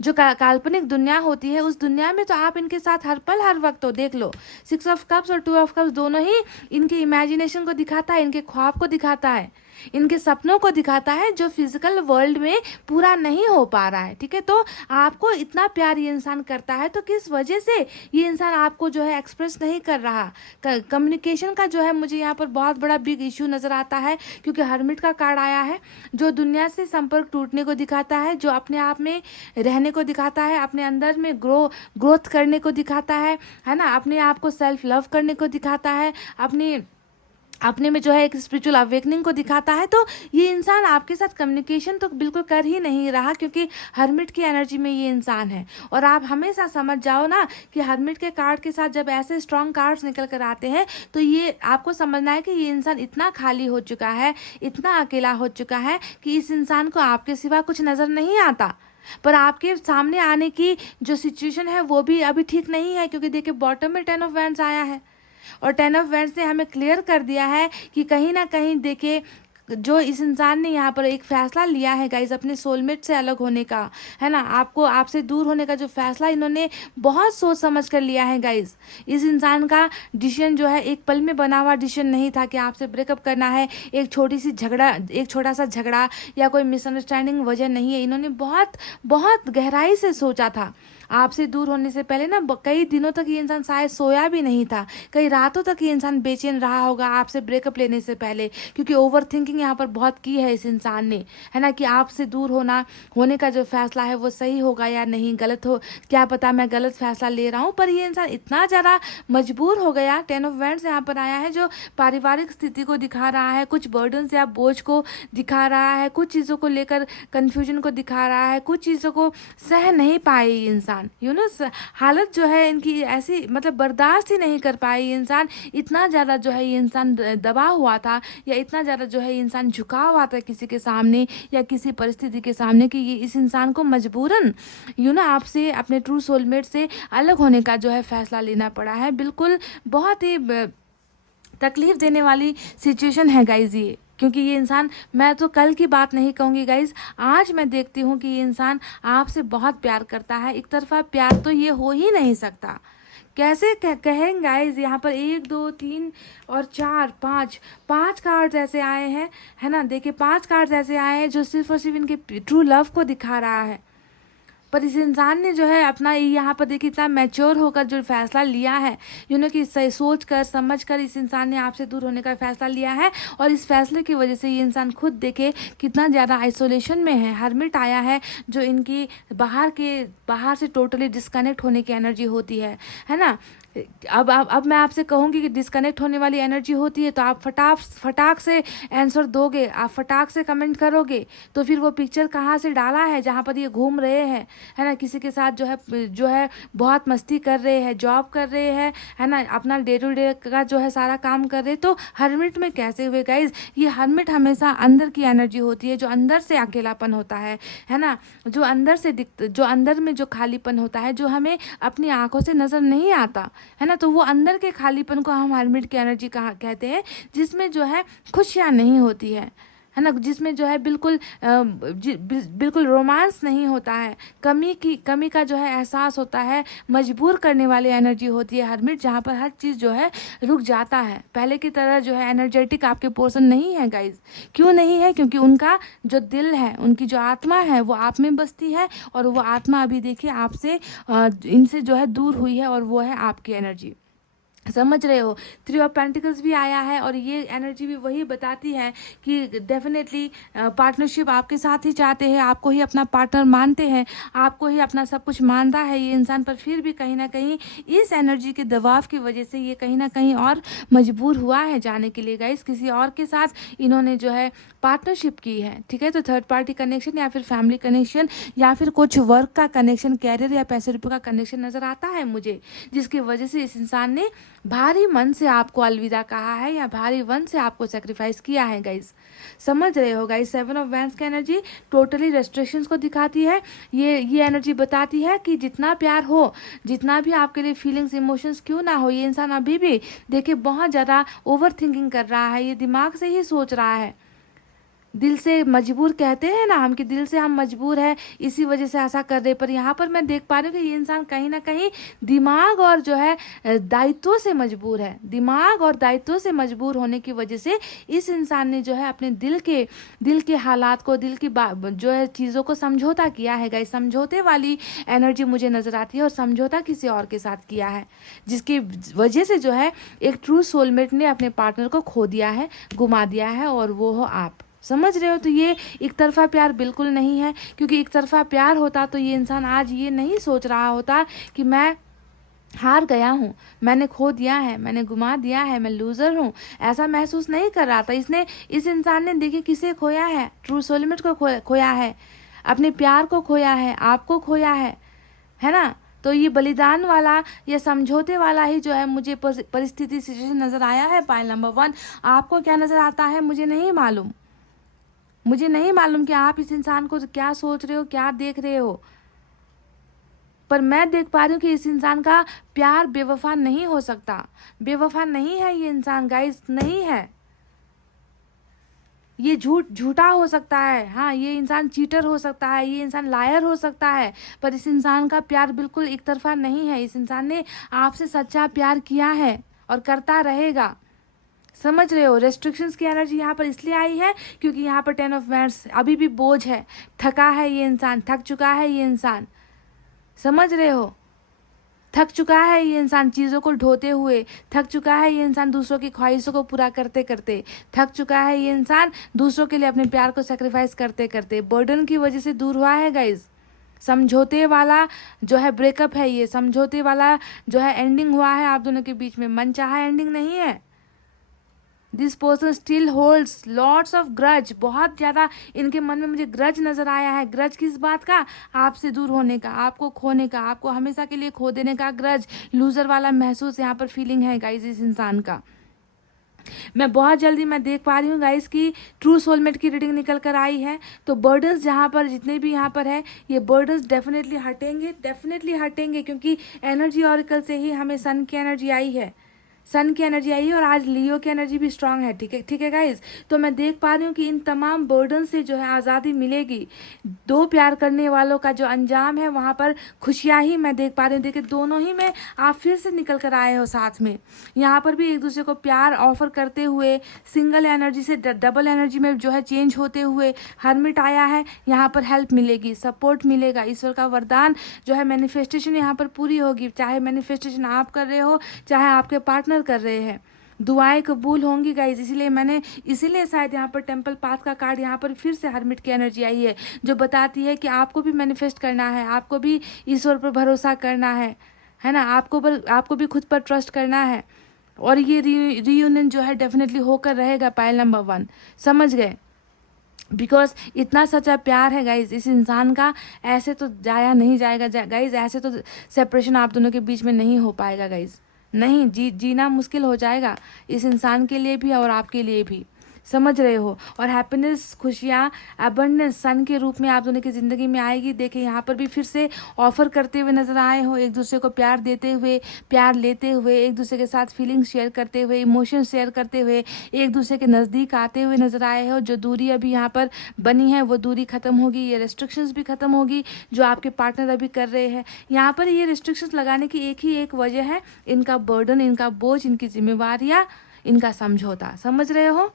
जो काल्पनिक दुनिया होती है, उस दुनिया में तो आप इनके साथ हर पल हर वक्त हो। देख लो 6 ऑफ कप्स और 2 ऑफ कप्स दोनों ही इनके इमेजिनेशन को दिखाता है, इनके ख्वाब को दिखाता है, इनके सपनों को दिखाता है, जो फिजिकल वर्ल्ड में पूरा नहीं हो पा रहा है। ठीक है, तो आपको इतना प्यार ये इंसान करता है, तो किस वजह से ये इंसान आपको जो है एक्सप्रेस नहीं कर रहा। कम्युनिकेशन का जो है मुझे यहाँ पर बहुत बड़ा बिग इशू नज़र आता है, क्योंकि हर्मिट का कार्ड आया है, जो दुनिया से संपर्क टूटने को दिखाता है, जो अपने आप में रहने को दिखाता है, अपने अंदर में ग्रोथ करने को दिखाता है ना, अपने आप को सेल्फ लव करने को दिखाता है, अपने में जो है एक स्पिरिचुअल अवेकनिंग को दिखाता है। तो ये इंसान आपके साथ कम्युनिकेशन तो बिल्कुल कर ही नहीं रहा, क्योंकि हर्मिट की एनर्जी में ये इंसान है। और आप हमेशा समझ जाओ ना कि हर्मिट के कार्ड के साथ जब ऐसे स्ट्रॉन्ग कार्ड्स निकल कर आते हैं, तो ये आपको समझना है कि ये इंसान इतना खाली हो चुका है, इतना अकेला हो चुका है कि इस इंसान को आपके सिवा कुछ नज़र नहीं आता। पर आपके सामने आने की जो सिचुएशन है वो भी अभी ठीक नहीं है, क्योंकि देखिए बॉटम में 10 ऑफ वैंड्स आया है, और 10 ऑफ वैंड्स ने हमें क्लियर कर दिया है कि कहीं ना कहीं देखिए जो इस इंसान ने यहाँ पर एक फ़ैसला लिया है गाइज, अपने सोलमेट से अलग होने का, है ना, आपसे दूर होने का जो फ़ैसला इन्होंने बहुत सोच समझ कर लिया है गाइज। इस इंसान का डिसीजन जो है एक पल में बना हुआ डिसीजन नहीं था कि आपसे ब्रेकअप करना है। एक छोटा सा झगड़ा या कोई मिसअंडरस्टैंडिंग वजह नहीं है। इन्होंने बहुत बहुत गहराई से सोचा था। आपसे दूर होने से पहले ना कई दिनों तक ये इंसान शायद सोया भी नहीं था, कई रातों तक ये इंसान बेचैन रहा होगा आपसे ब्रेकअप लेने से पहले, क्योंकि ओवर थिंकिंग यहाँ पर बहुत की है इस इंसान ने, है ना, कि आपसे दूर होने का जो फैसला है वो सही होगा या नहीं, गलत हो, क्या पता मैं गलत फैसला ले रहा हूँ। पर ये इंसान इतना ज़्यादा मजबूर हो गया। 10 ऑफ वैंड्स यहाँ पर आया है, जो पारिवारिक स्थिति को दिखा रहा है, कुछ बर्डन या बोझ को दिखा रहा है, कुछ चीज़ों को लेकर कन्फ्यूजन को दिखा रहा है, कुछ चीज़ों को सह नहीं पाए ये इंसान, हालत जो है इनकी ऐसी, मतलब बर्दाश्त ही नहीं कर पाए ये इंसान। इतना ज़्यादा जो है ये इंसान दबा हुआ था, या इतना ज़्यादा जो है ये इंसान झुका हुआ था किसी के सामने या किसी परिस्थिति के सामने, कि ये इस इंसान को मजबूरन आपसे, अपने ट्रू सोलमेट से अलग होने का जो है फैसला लेना पड़ा है। बिल्कुल बहुत ही तकलीफ देने वाली सिचुएशन है गाइज ये, क्योंकि ये इंसान, मैं तो कल की बात नहीं कहूँगी गाइज, आज मैं देखती हूँ कि ये इंसान आपसे बहुत प्यार करता है। एक तरफा प्यार तो ये हो ही नहीं सकता। कैसे कहें गाइज, यहाँ पर 1 2 3 और 4 5 कार्ड्स ऐसे आए हैं, है ना, देखिए 5 कार्ड्स ऐसे आए हैं जो सिर्फ और सिर्फ इनके ट्रू लव को दिखा रहा है। पर इस इंसान ने जो है अपना यहाँ पर देखिए इतना मैच्योर होकर जो फैसला लिया है, कि सोच कर समझ कर इस इंसान ने आपसे दूर होने का फैसला लिया है। और इस फैसले की वजह से ये इंसान खुद देखे कितना ज़्यादा आइसोलेशन में है। हर्मिट आया है, जो इनकी बाहर से टोटली डिस्कनेक्ट होने की एनर्जी होती है ना। अब मैं आपसे कहूँगी कि डिस्कनेक्ट होने वाली एनर्जी होती है, तो आप फटाक से आंसर दोगे, आप फटाक से कमेंट करोगे, तो फिर वो पिक्चर कहाँ से डाला है जहाँ पर ये घूम रहे हैं, है ना, किसी के साथ जो है बहुत मस्ती कर रहे हैं, जॉब कर रहे हैं, है ना, अपना डे टू डे का जो है सारा काम कर रहे हैं। तो हर्मिट में कैसे हुए गाइज, ये हर्मिट हमेशा अंदर की एनर्जी होती है, जो अंदर से अकेलापन होता है ना, जो अंदर में जो खालीपन होता है, जो हमें अपनी आंखों से नज़र नहीं आता, है ना। तो वो अंदर के खालीपन को हम हर्मिट की एनर्जी कहते हैं, जिसमें जो है खुशियाँ नहीं होती है है ना, जिसमें जो है बिल्कुल बिल्कुल रोमांस नहीं होता है, कमी का जो है एहसास होता है, मजबूर करने वाली एनर्जी होती है हरमिट, जहाँ पर हर चीज़ जो है रुक जाता है। पहले की तरह जो है एनर्जेटिक आपके पोर्शन नहीं है गाइज। क्यों नहीं है? क्योंकि उनका जो दिल है, उनकी जो आत्मा है वो आप में बसती है, और वो आत्मा अभी देखिए आपसे इनसे जो है दूर हुई है, और वो है आपकी एनर्जी। समझ रहे हो? 3 ऑफ पेंटिकल्स भी आया है, और ये एनर्जी भी वही बताती है कि डेफिनेटली पार्टनरशिप आपके साथ ही चाहते हैं, आपको ही अपना पार्टनर मानते हैं, आपको ही अपना सब कुछ मानता है ये इंसान, पर फिर भी कहीं ना कहीं इस एनर्जी के दबाव की वजह से ये कहीं ना कहीं और मजबूर हुआ है जाने के लिए गाइस। किसी और के साथ इन्होंने जो है पार्टनरशिप की है, ठीक है। तो थर्ड पार्टी कनेक्शन या फिर फैमिली कनेक्शन या फिर कुछ वर्क का कनेक्शन, कैरियर या पैसे रुपये का कनेक्शन नज़र आता है मुझे, जिसकी वजह से इस इंसान ने भारी मन से आपको अलविदा कहा है या भारी मन से आपको सेक्रीफाइस किया है गाइस। समझ रहे हो गाइस? 7 ऑफ वैंड्स की एनर्जी टोटली रेस्ट्रिक्शंस को दिखाती है। ये एनर्जी बताती है कि जितना प्यार हो, जितना भी आपके लिए फीलिंग्स इमोशंस क्यों ना हो, ये इंसान अभी भी देखिए बहुत ज़्यादा ओवर थिंकिंग कर रहा है, ये दिमाग से ही सोच रहा है। दिल से मजबूर कहते हैं ना हम, कि दिल से हम मजबूर है, इसी वजह से ऐसा कर रहे। पर यहाँ पर मैं देख पा रही हूँ कि ये इंसान कहीं ना कहीं दिमाग और जो है दायित्वों से मजबूर है। दिमाग और दायित्वों से मजबूर होने की वजह से इस इंसान ने जो है अपने दिल के हालात को, दिल की जो है चीज़ों को समझौता किया है गाइस। समझौते वाली एनर्जी मुझे नज़र आती है, और समझौता किसी और के साथ किया है, जिसकी वजह से जो है एक ट्रू सोलमेट ने अपने पार्टनर को खो दिया है, गुमा दिया है, और वो हो आप। समझ रहे हो? तो ये एक तरफा प्यार बिल्कुल नहीं है, क्योंकि एक तरफा प्यार होता तो ये इंसान आज ये नहीं सोच रहा होता कि मैं हार गया हूँ, मैंने खो दिया है, मैंने गुमा दिया है, मैं लूज़र हूँ। ऐसा महसूस नहीं कर रहा था। इस इंसान ने देखिए किसे खोया है? ट्रू सोलमेट को खोया है, अपने प्यार को खोया है, आपको खोया है ना। तो ये बलिदान वाला या समझौते वाला ही जो है मुझे परिस्थिति सिचुएशन नज़र आया है। पाइल नंबर 1, आपको क्या नज़र आता है मुझे नहीं मालूम। मुझे नहीं मालूम कि आप इस इंसान को क्या सोच रहे हो, क्या देख रहे हो, पर मैं देख पा रही हूँ कि इस इंसान का प्यार बेवफा नहीं हो सकता। बेवफा नहीं है ये इंसान गाइस, नहीं है। ये झूठा हो सकता है, हाँ, ये इंसान चीटर हो सकता है, ये इंसान लायर हो सकता है, पर इस इंसान का प्यार बिल्कुल एक तरफा नहीं है। इस इंसान ने आपसे सच्चा प्यार किया है और करता रहेगा। समझ रहे हो? रेस्ट्रिक्शंस की एनर्जी यहाँ पर इसलिए आई है क्योंकि यहाँ पर 10 ऑफ वैंड्स अभी भी बोझ है, थका है ये इंसान, थक चुका है ये इंसान। समझ रहे हो? थक चुका है ये इंसान चीज़ों को ढोते हुए, थक चुका है ये इंसान दूसरों की ख्वाहिशों को पूरा करते करते, थक चुका है ये इंसान दूसरों के लिए अपने प्यार को सेक्रीफाइस करते करते। बर्डन की वजह से दूर हुआ है गाइज। समझौते वाला जो है ब्रेकअप है, ये समझौते वाला जो है एंडिंग हुआ है आप दोनों के बीच में, मनचाहा एंडिंग नहीं है। This person still holds lots of grudge, बहुत ज़्यादा इनके मन में मुझे ग्रज नज़र आया है। ग्रज किस बात का? आपसे दूर होने का, आपको खोने का, आपको हमेशा के लिए खो देने का ग्रज, लूज़र वाला महसूस यहाँ पर फीलिंग है गाइज इस इंसान का। मैं बहुत जल्दी मैं देख पा रही हूँ गाइस की ट्रू सोलमेट की रीडिंग निकल कर आई है। तो बर्डन्स जहाँ पर जितने भी यहाँ पर है, ये बर्डन्स डेफिनेटली हटेंगे, क्योंकि एनर्जी ऑरिकल से ही हमें सन की एनर्जी आई है, सन की एनर्जी आई है, और आज लियो की एनर्जी भी स्ट्रांग है। ठीक है गाइज। तो मैं देख पा रही हूँ कि इन तमाम बर्डन से जो है आज़ादी मिलेगी। दो प्यार करने वालों का जो अंजाम है वहाँ पर खुशियाँ ही मैं देख पा रही हूँ। देखिए दोनों ही में आप फिर से निकल कर आए हो साथ में, यहाँ पर भी एक दूसरे को प्यार ऑफर करते हुए, सिंगल एनर्जी से डबल एनर्जी में जो है चेंज होते हुए। हर्मिट आया है, यहाँ पर हेल्प मिलेगी, सपोर्ट मिलेगा, ईश्वर का वरदान जो है मैनिफेस्टेशन यहाँ पर पूरी होगी। चाहे मैनिफेस्टेशन आप कर रहे हो, चाहे आपके पार्टनर कर रहे हैं, दुआएं कबूल होंगी गाइज। इसीलिए शायद यहाँ पर टेम्पल पाथ का कार्ड यहाँ पर फिर से हर्मिट की एनर्जी आई है, जो बताती है कि आपको भी मैनिफेस्ट करना है, आपको भी ईश्वर पर भरोसा करना है ना, आपको भी खुद पर ट्रस्ट करना है। और ये रीयूनियन जो है डेफिनेटली होकर रहेगा। पाइल नंबर 1, समझ गए? बिकॉज इतना सच्चा प्यार है गाइज इस इंसान का, ऐसे तो जाया नहीं जाएगा गाइज, ऐसे तो सेपरेशन आप दोनों के बीच में नहीं हो पाएगा गाइज। नहीं, जीना मुश्किल हो जाएगा इस इंसान के लिए भी और आपके लिए भी। समझ रहे हो। और हैप्पीनेस, खुशियाँ, अबंडेंस सन के रूप में आप दोनों की ज़िंदगी में आएगी। देखिए यहाँ पर भी फिर से ऑफर करते हुए नजर आए हो, एक दूसरे को प्यार देते हुए, प्यार लेते हुए, एक दूसरे के साथ फीलिंग्स शेयर करते हुए, इमोशंस शेयर करते हुए, एक दूसरे के नज़दीक आते हुए नजर आए हो। जो दूरी अभी यहाँ पर बनी है वो दूरी खत्म होगी, ये रिस्ट्रिक्शंस भी खत्म होगी जो आपके पार्टनर अभी कर रहे हैं। यहाँ पर ये रिस्ट्रिक्शंस लगाने की एक ही एक वजह है, इनका बर्डन, इनका बोझ, इनकी जिम्मेवारियाँ, इनका समझौता। समझ रहे हो।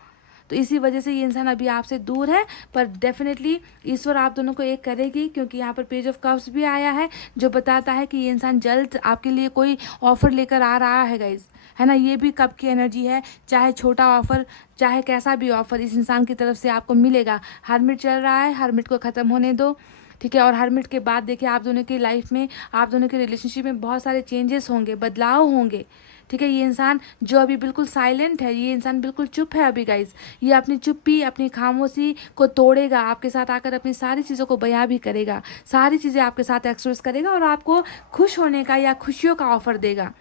तो इसी वजह से ये इंसान अभी आपसे दूर है, पर डेफिनेटली ईश्वर आप दोनों को एक करेगी, क्योंकि यहाँ पर पेज ऑफ कप्स भी आया है जो बताता है कि ये इंसान जल्द आपके लिए कोई ऑफर लेकर आ रहा है गाइज, है ना। ये भी कप की एनर्जी है, चाहे छोटा ऑफर, चाहे कैसा भी ऑफर इस इंसान की तरफ से आपको मिलेगा। हरमिट चल रहा है, हरमिट को ख़त्म होने दो, ठीक है। और हरमिट के बाद देखिए आप दोनों की लाइफ में, आप दोनों के रिलेशनशिप में बहुत सारे चेंजेस होंगे, बदलाव होंगे, ठीक है। ये इंसान जो अभी बिल्कुल साइलेंट है, ये इंसान बिल्कुल चुप है अभी गाइज, ये अपनी चुप्पी, अपनी खामोशी को तोड़ेगा, आपके साथ आकर अपनी सारी चीज़ों को बयां भी करेगा, सारी चीज़ें आपके साथ एक्सप्रेस करेगा और आपको खुश होने का या खुशियों का ऑफर देगा,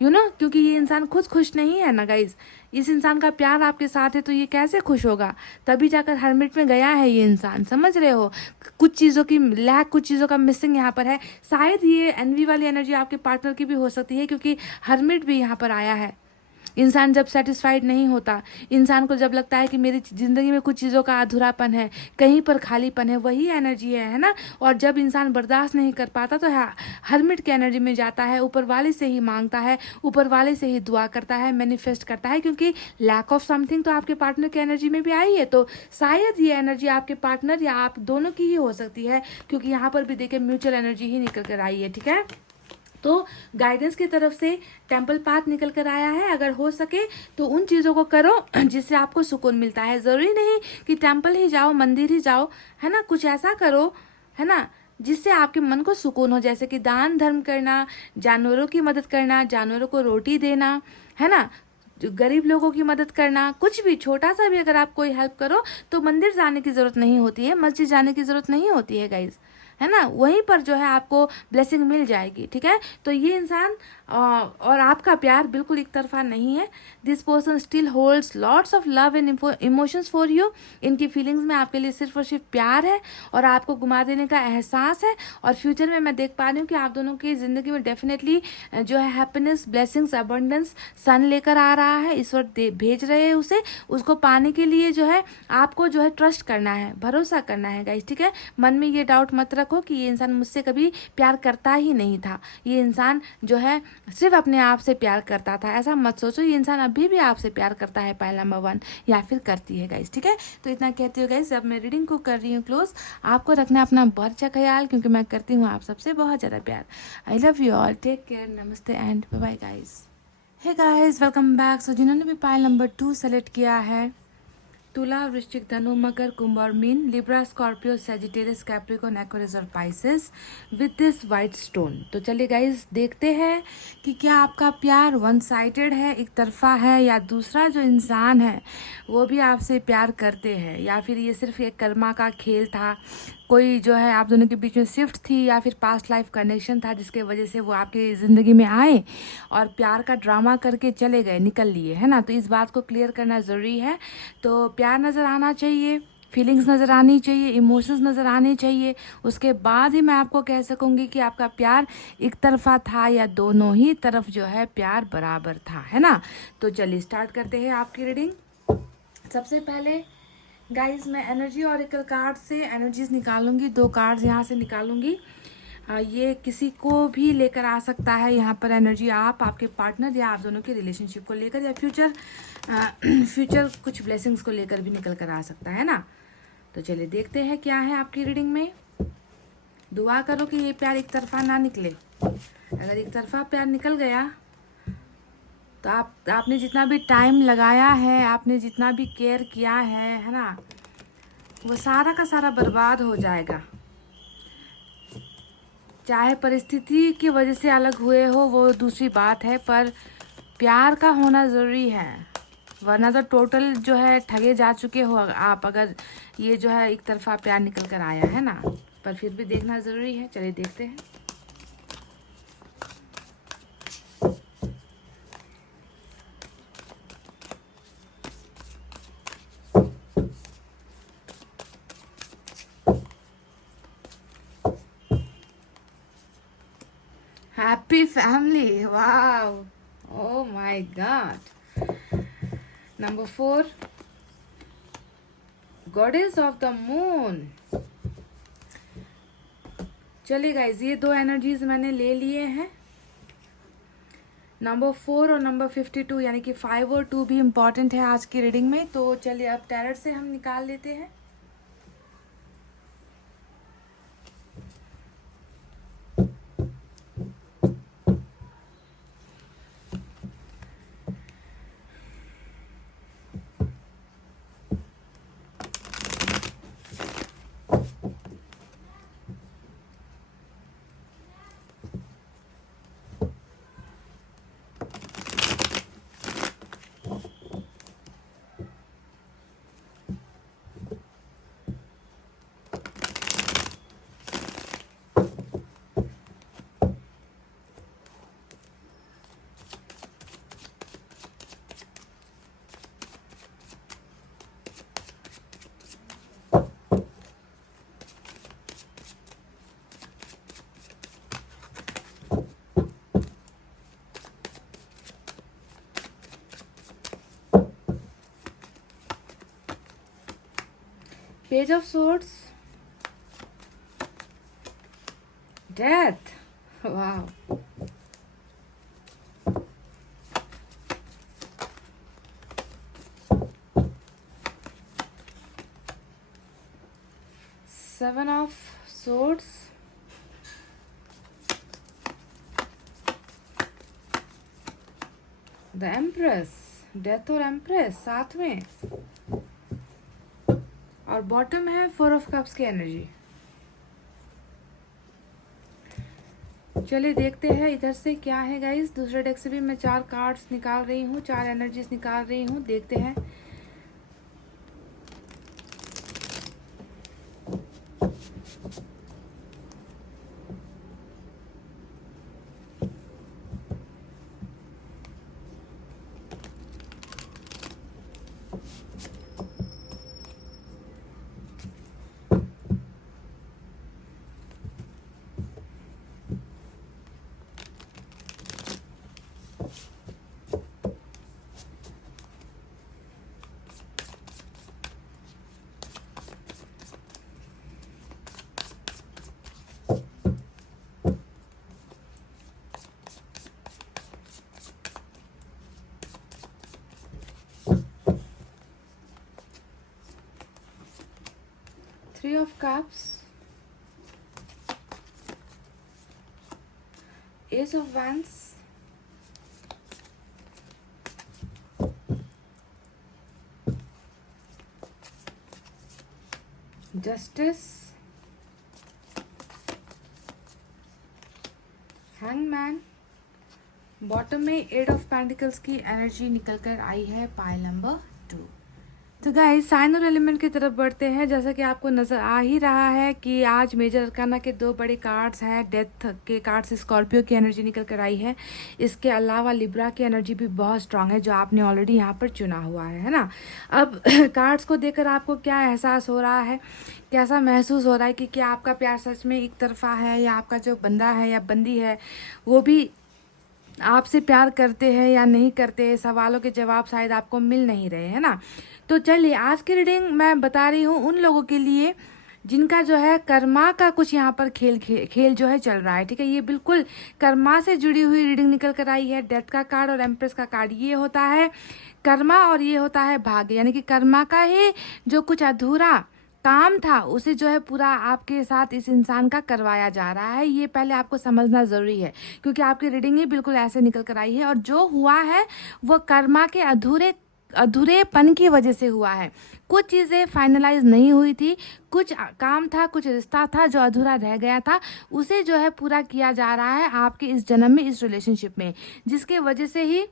क्योंकि ये इंसान खुद खुश नहीं है ना गाइज। इस इंसान का प्यार आपके साथ है तो ये कैसे खुश होगा, तभी जाकर हरमिट में गया है ये इंसान। समझ रहे हो। कुछ चीज़ों की लैक, कुछ चीज़ों का मिसिंग यहाँ पर है। शायद ये एनवी वाली एनर्जी आपके पार्टनर की भी हो सकती है, क्योंकि हरमिट भी यहाँ पर आया है। इंसान जब सेटिस्फाइड नहीं होता, इंसान को जब लगता है कि मेरी ज़िंदगी में कुछ चीज़ों का अधूरापन है, कहीं पर खालीपन है, वही एनर्जी है ना। और जब इंसान बर्दाश्त नहीं कर पाता तो हरमिट की एनर्जी में जाता है, ऊपर वाले से ही मांगता है, ऊपर वाले से ही दुआ करता है, मैनिफेस्ट करता है, क्योंकि लैक ऑफ समथिंग तो आपके पार्टनर की एनर्जी में भी आई है। तो शायद ये एनर्जी आपके पार्टनर या आप दोनों की ही हो सकती है, क्योंकि यहाँ पर भी देखिए म्यूचुअल एनर्जी ही निकल कर आई है, ठीक है। तो गाइडेंस की तरफ से टेम्पल पाथ निकल कर आया है। अगर हो सके तो उन चीज़ों को करो जिससे आपको सुकून मिलता है। ज़रूरी नहीं कि टेम्पल ही जाओ, मंदिर ही जाओ, है ना। कुछ ऐसा करो, है ना, जिससे आपके मन को सुकून हो, जैसे कि दान धर्म करना, जानवरों की मदद करना, जानवरों को रोटी देना, है ना, गरीब लोगों की मदद करना, कुछ भी छोटा सा भी अगर आप कोई हेल्प करो तो मंदिर जाने की ज़रूरत नहीं होती है, मस्जिद जाने की ज़रूरत नहीं होती है गाइज, है ना। वहीं पर जो है आपको ब्लेसिंग मिल जाएगी, ठीक है। तो ये इंसान और आपका प्यार बिल्कुल एक तरफा नहीं है। This person still holds lots of love and emotions for you. इनकी फीलिंग्स में आपके लिए सिर्फ और सिर्फ प्यार है और आपको घुमा देने का एहसास है। और फ्यूचर में मैं देख पा रही हूँ कि आप दोनों की ज़िंदगी में डेफिनेटली जो है हैप्पीनेस, ब्लेसिंग्स, अबंडेंस सन लेकर आ रहा है। ईश्वर भेज रहे हैं उसे, उसको पाने के लिए जो है आपको जो है ट्रस्ट करना है, भरोसा करना है गाइस, ठीक है। मन में ये डाउट मत रखो कि ये इंसान मुझसे कभी प्यार करता ही नहीं था, ये इंसान जो है सिर्फ अपने आप से प्यार करता था, ऐसा मत सोचो। ये इंसान अभी भी आपसे प्यार करता है, पहला नंबर 1, या फिर करती है गाइस, ठीक है। तो इतना कहती हूँ गाइस, जब मैं रीडिंग को कर रही हूँ क्लोज, आपको रखना अपना बहुत अच्छा ख्याल, क्योंकि मैं करती हूँ आप सबसे बहुत ज़्यादा प्यार। I love you all, take care, नमस्ते and bye bye guys. Hey guys, welcome back. So जिन्होंने भी पाइल नंबर 2 सेलेक्ट किया है, तुला, वृश्चिक, धनु, मकर, कुंभ और मीन, Libra, Scorpio, Sagittarius, Capricorn, Aquarius और Pisces with this white stone. तो चलिए गाइस देखते हैं कि क्या आपका प्यार वन साइडेड है, एक तरफा है, या दूसरा जो इंसान है वो भी आपसे प्यार करते हैं, या फिर ये सिर्फ एक कर्मा का खेल था, कोई जो है आप दोनों के बीच में शिफ्ट थी, या फिर पास्ट लाइफ कनेक्शन था जिसके वजह से वो आपकी ज़िंदगी में आए और प्यार का ड्रामा करके चले गए, निकल लिए, है ना। तो इस बात को क्लियर करना ज़रूरी है। तो प्यार नज़र आना चाहिए, फीलिंग्स नज़र आनी चाहिए, इमोशंस नज़र आने चाहिए, उसके बाद ही मैं आपको कह सकूँगी कि आपका प्यार एक तरफा था या दोनों ही तरफ जो है प्यार बराबर था, है ना। तो चलिए स्टार्ट करते हैं आपकी रीडिंग। सबसे पहले गाइस मैं एनर्जी ऑरेकल कार्ड से एनर्जीज निकालूंगी, 2 कार्ड्स यहाँ से निकालूंगी। ये किसी को भी लेकर आ सकता है यहाँ पर एनर्जी, आप, आपके पार्टनर, या आप दोनों के रिलेशनशिप को लेकर, या फ्यूचर कुछ ब्लेसिंग्स को लेकर भी निकल कर आ सकता है ना। तो चलिए देखते हैं क्या है आपकी रीडिंग में। दुआ करो कि ये प्यार एक तरफा ना निकले। अगर एक तरफा प्यार निकल गया तो आपने जितना भी टाइम लगाया है, आपने जितना भी केयर किया है ना, वो सारा का सारा बर्बाद हो जाएगा। चाहे परिस्थिति की वजह से अलग हुए हो वो दूसरी बात है, पर प्यार का होना ज़रूरी है, वरना तो टोटल जो है ठगे जा चुके हो आप, अगर ये जो है एक तरफा प्यार निकल कर आया है ना। पर फिर भी देखना ज़रूरी है। चलिए देखते हैं। happy family, wow, oh my god. Number 4, goddess of the moon. चलिए गाइज, ये 2 एनर्जीज मैंने ले लिए हैं। नंबर 4 और नंबर 52 यानी कि 5 और 2 भी इम्पॉर्टेंट है आज की रीडिंग में। तो चलिए अब टैरट से हम निकाल लेते हैं। Page of Swords, Death, wow. Seven of Swords, The Empress, Death और Empress साथ में, और बॉटम है 4 ऑफ कप्स की एनर्जी। चलिए देखते हैं इधर से क्या है गाइस। दूसरे डेक से भी मैं 4 कार्ड्स निकाल रही हूँ, 4 एनर्जीज निकाल रही हूँ, देखते हैं। Three of Cups, Ace of Wands, Justice, Hangman, bottom में 8 ऑफ पेंटिकल्स की एनर्जी निकल कर आई है पाइल नंबर 2। तो गाइस साइन और एलिमेंट की तरफ बढ़ते हैं। जैसा कि आपको नज़र आ ही रहा है कि आज मेजर अरकाना के 2 बड़े कार्ड्स हैं। डेथ के कार्ड्स स्कॉर्पियो की एनर्जी निकल कर आई है। इसके अलावा लिब्रा की एनर्जी भी बहुत स्ट्रांग है, जो आपने ऑलरेडी यहाँ पर चुना हुआ है ना। अब कार्ड्स को देखकर आपको क्या एहसास हो रहा है, कैसा महसूस हो रहा है कि क्या आपका प्यार सच में एक तरफा है, या आपका जो बंदा है या बंदी है वो भी आपसे प्यार करते हैं या नहीं करते। सवालों के जवाब शायद आपको मिल नहीं रहे हैं ना। तो चलिए आज की रीडिंग मैं बता रही हूँ उन लोगों के लिए जिनका जो है कर्मा का कुछ यहाँ पर खेल जो है चल रहा है। ठीक है, ये बिल्कुल कर्मा से जुड़ी हुई रीडिंग निकल कर आई है। डेथ का कार्ड और एम्प्रेस का कार्ड, ये होता है कर्मा और ये होता है भाग्य। यानी कि कर्मा का ही जो कुछ अधूरा काम था उसे जो है पूरा आपके साथ इस इंसान का करवाया जा रहा है। ये पहले आपको समझना ज़रूरी है, क्योंकि आपकी रीडिंग ही बिल्कुल ऐसे निकल कर आई है। और जो हुआ है वो कर्मा के अधूरेपन की वजह से हुआ है। कुछ चीज़ें फाइनलाइज नहीं हुई थी, कुछ काम था, कुछ रिश्ता था जो अधूरा रह गया था, उसे जो है पूरा किया जा रहा है आपके इस जन्म में, इस रिलेशनशिप में, जिसके वजह से ही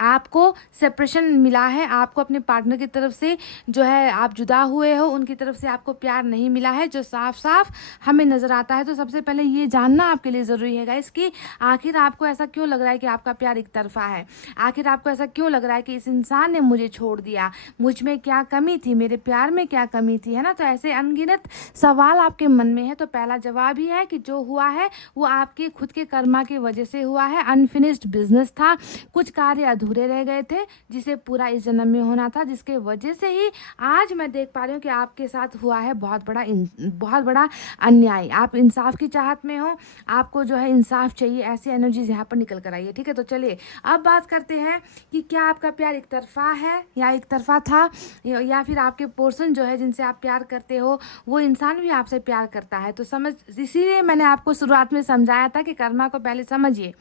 आपको सेपरेशन मिला है, आपको अपने पार्टनर की तरफ से जो है आप जुदा हुए हो, उनकी तरफ से आपको प्यार नहीं मिला है, जो साफ साफ हमें नज़र आता है। तो सबसे पहले ये जानना आपके लिए ज़रूरी है गाइस कि आखिर आपको ऐसा क्यों लग रहा है कि आपका प्यार एक तरफा है। आखिर आपको ऐसा क्यों लग रहा है कि इस इंसान ने मुझे छोड़ दिया, मुझ में क्या कमी थी, मेरे प्यार में क्या कमी थी, है ना। तो ऐसे अनगिनत सवाल आपके मन में है। तो पहला जवाब ही है कि जो हुआ है वो आपके खुद के कर्मा की वजह से हुआ है। अनफिनिश्ड बिजनेस था, कुछ कार्य अधूरे रह गए थे जिसे पूरा इस जन्म में होना था, जिसके वजह से ही आज मैं देख पा रही हूँ कि आपके साथ हुआ है बहुत बड़ा अन्याय। आप इंसाफ की चाहत में हो, आपको जो है इंसाफ चाहिए, ऐसी एनर्जीज यहाँ पर निकल कर आई है। ठीक है, तो चलिए अब बात करते हैं कि क्या आपका प्यार एक तरफा है या एक तरफा था, या फिर आपके पर्सन जो है जिनसे आप प्यार करते हो वो इंसान भी आपसे प्यार करता है। तो समझ, इसीलिए मैंने आपको शुरुआत में समझाया था कि कर्मा को पहले समझिए,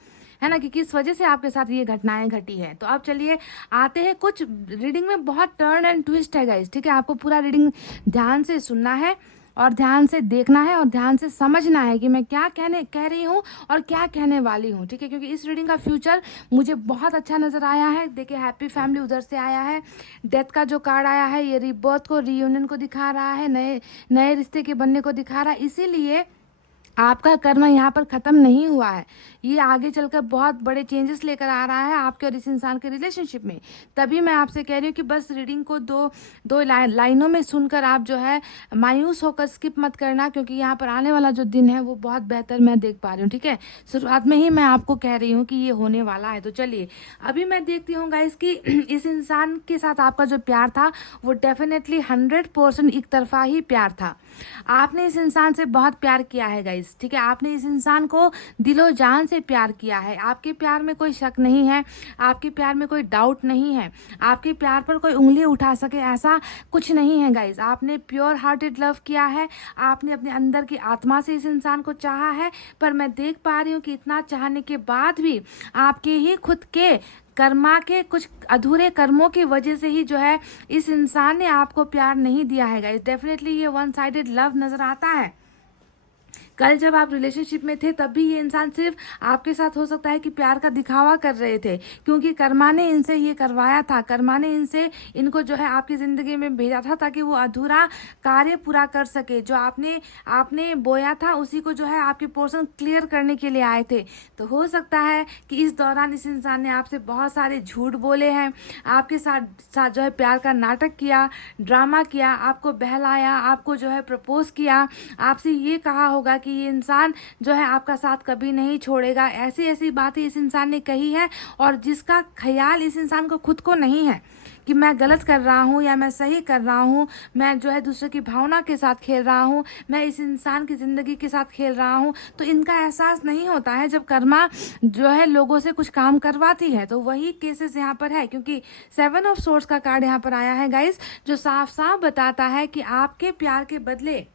है ना, कि किस वजह से आपके साथ ये घटनाएं घटी है। तो अब चलिए आते हैं, कुछ रीडिंग में बहुत टर्न एंड ट्विस्ट है गाइस। ठीक है, आपको पूरा रीडिंग ध्यान से सुनना है और ध्यान से देखना है और ध्यान से समझना है कि मैं क्या कह रही हूँ और क्या कहने वाली हूँ। ठीक है, क्योंकि इस रीडिंग का फ्यूचर मुझे बहुत अच्छा नज़र आया है। देखिए हैप्पी फैमिली उधर से आया है, डेथ का जो कार्ड आया है ये रीबर्थ को, रीयूनियन को दिखा रहा है, नए नए रिश्ते के बनने को दिखा रहा है। इसीलिए आपका कर्म यहाँ पर ख़त्म नहीं हुआ है, ये आगे चलकर बहुत बड़े चेंजेस लेकर आ रहा है आपके और इस इंसान के रिलेशनशिप में। तभी मैं आपसे कह रही हूँ कि बस रीडिंग को दो लाइनों में सुनकर आप जो है मायूस होकर स्किप मत करना, क्योंकि यहाँ पर आने वाला जो दिन है वो बहुत बेहतर मैं देख पा रही हूँ। ठीक है, शुरुआत में ही मैं आपको कह रही हूँ कि ये होने वाला है। तो चलिए अभी मैं देखती हूँ गाइस कि इस इंसान के साथ आपका जो प्यार था वो डेफिनेटली 100% एक तरफा ही प्यार था। आपने इस इंसान से बहुत प्यार किया है गाइस। ठीक है, आपने इस इंसान को दिलो जान से प्यार किया है। आपके प्यार में कोई शक नहीं है, आपके प्यार में कोई डाउट नहीं है, आपके प्यार पर कोई उंगली उठा सके ऐसा कुछ नहीं है गाइस। आपने प्योर हार्टेड लव किया है, आपने अपने अंदर की आत्मा से इस इंसान को चाहा है। पर मैं देख पा रही हूँ कि इतना चाहने के बाद भी आपके ही खुद के कर्मा के कुछ अधूरे कर्मों की वजह से ही जो है इस इंसान ने आपको प्यार नहीं दिया है गाइस। डेफिनेटली ये वन साइडेड लव नजर आता है। कल जब आप रिलेशनशिप में थे तब भी ये इंसान सिर्फ आपके साथ हो सकता है कि प्यार का दिखावा कर रहे थे, क्योंकि कर्मा ने इनसे ये करवाया था, कर्मा ने इनको जो है आपकी ज़िंदगी में भेजा था ताकि वो अधूरा कार्य पूरा कर सके। जो आपने बोया था उसी को जो है आपके पोर्शन क्लियर करने के लिए आए थे। तो हो सकता है कि इस दौरान इस इंसान ने आपसे बहुत सारे झूठ बोले हैं, आपके साथ जो है प्यार का नाटक किया, ड्रामा किया, आपको बहलाया, आपको जो है प्रपोज किया, आपसे ये कहा होगा कि ये इंसान जो है आपका साथ कभी नहीं छोड़ेगा। ऐसी ऐसी बातें इस इंसान ने कही है और जिसका ख्याल इस इंसान को खुद को नहीं है कि मैं गलत कर रहा हूँ या मैं सही कर रहा हूँ, मैं जो है दूसरे की भावना के साथ खेल रहा हूँ, मैं इस इंसान की ज़िंदगी के साथ खेल रहा हूँ। तो इनका एहसास नहीं होता है जब कर्मा जो है लोगों से कुछ काम करवाती है। तो वही केसेस यहाँ पर है, क्योंकि 7 ऑफ सोर्स का कार्ड यहाँ पर आया है गाइस, जो साफ साफ बताता है कि आपके प्यार के बदले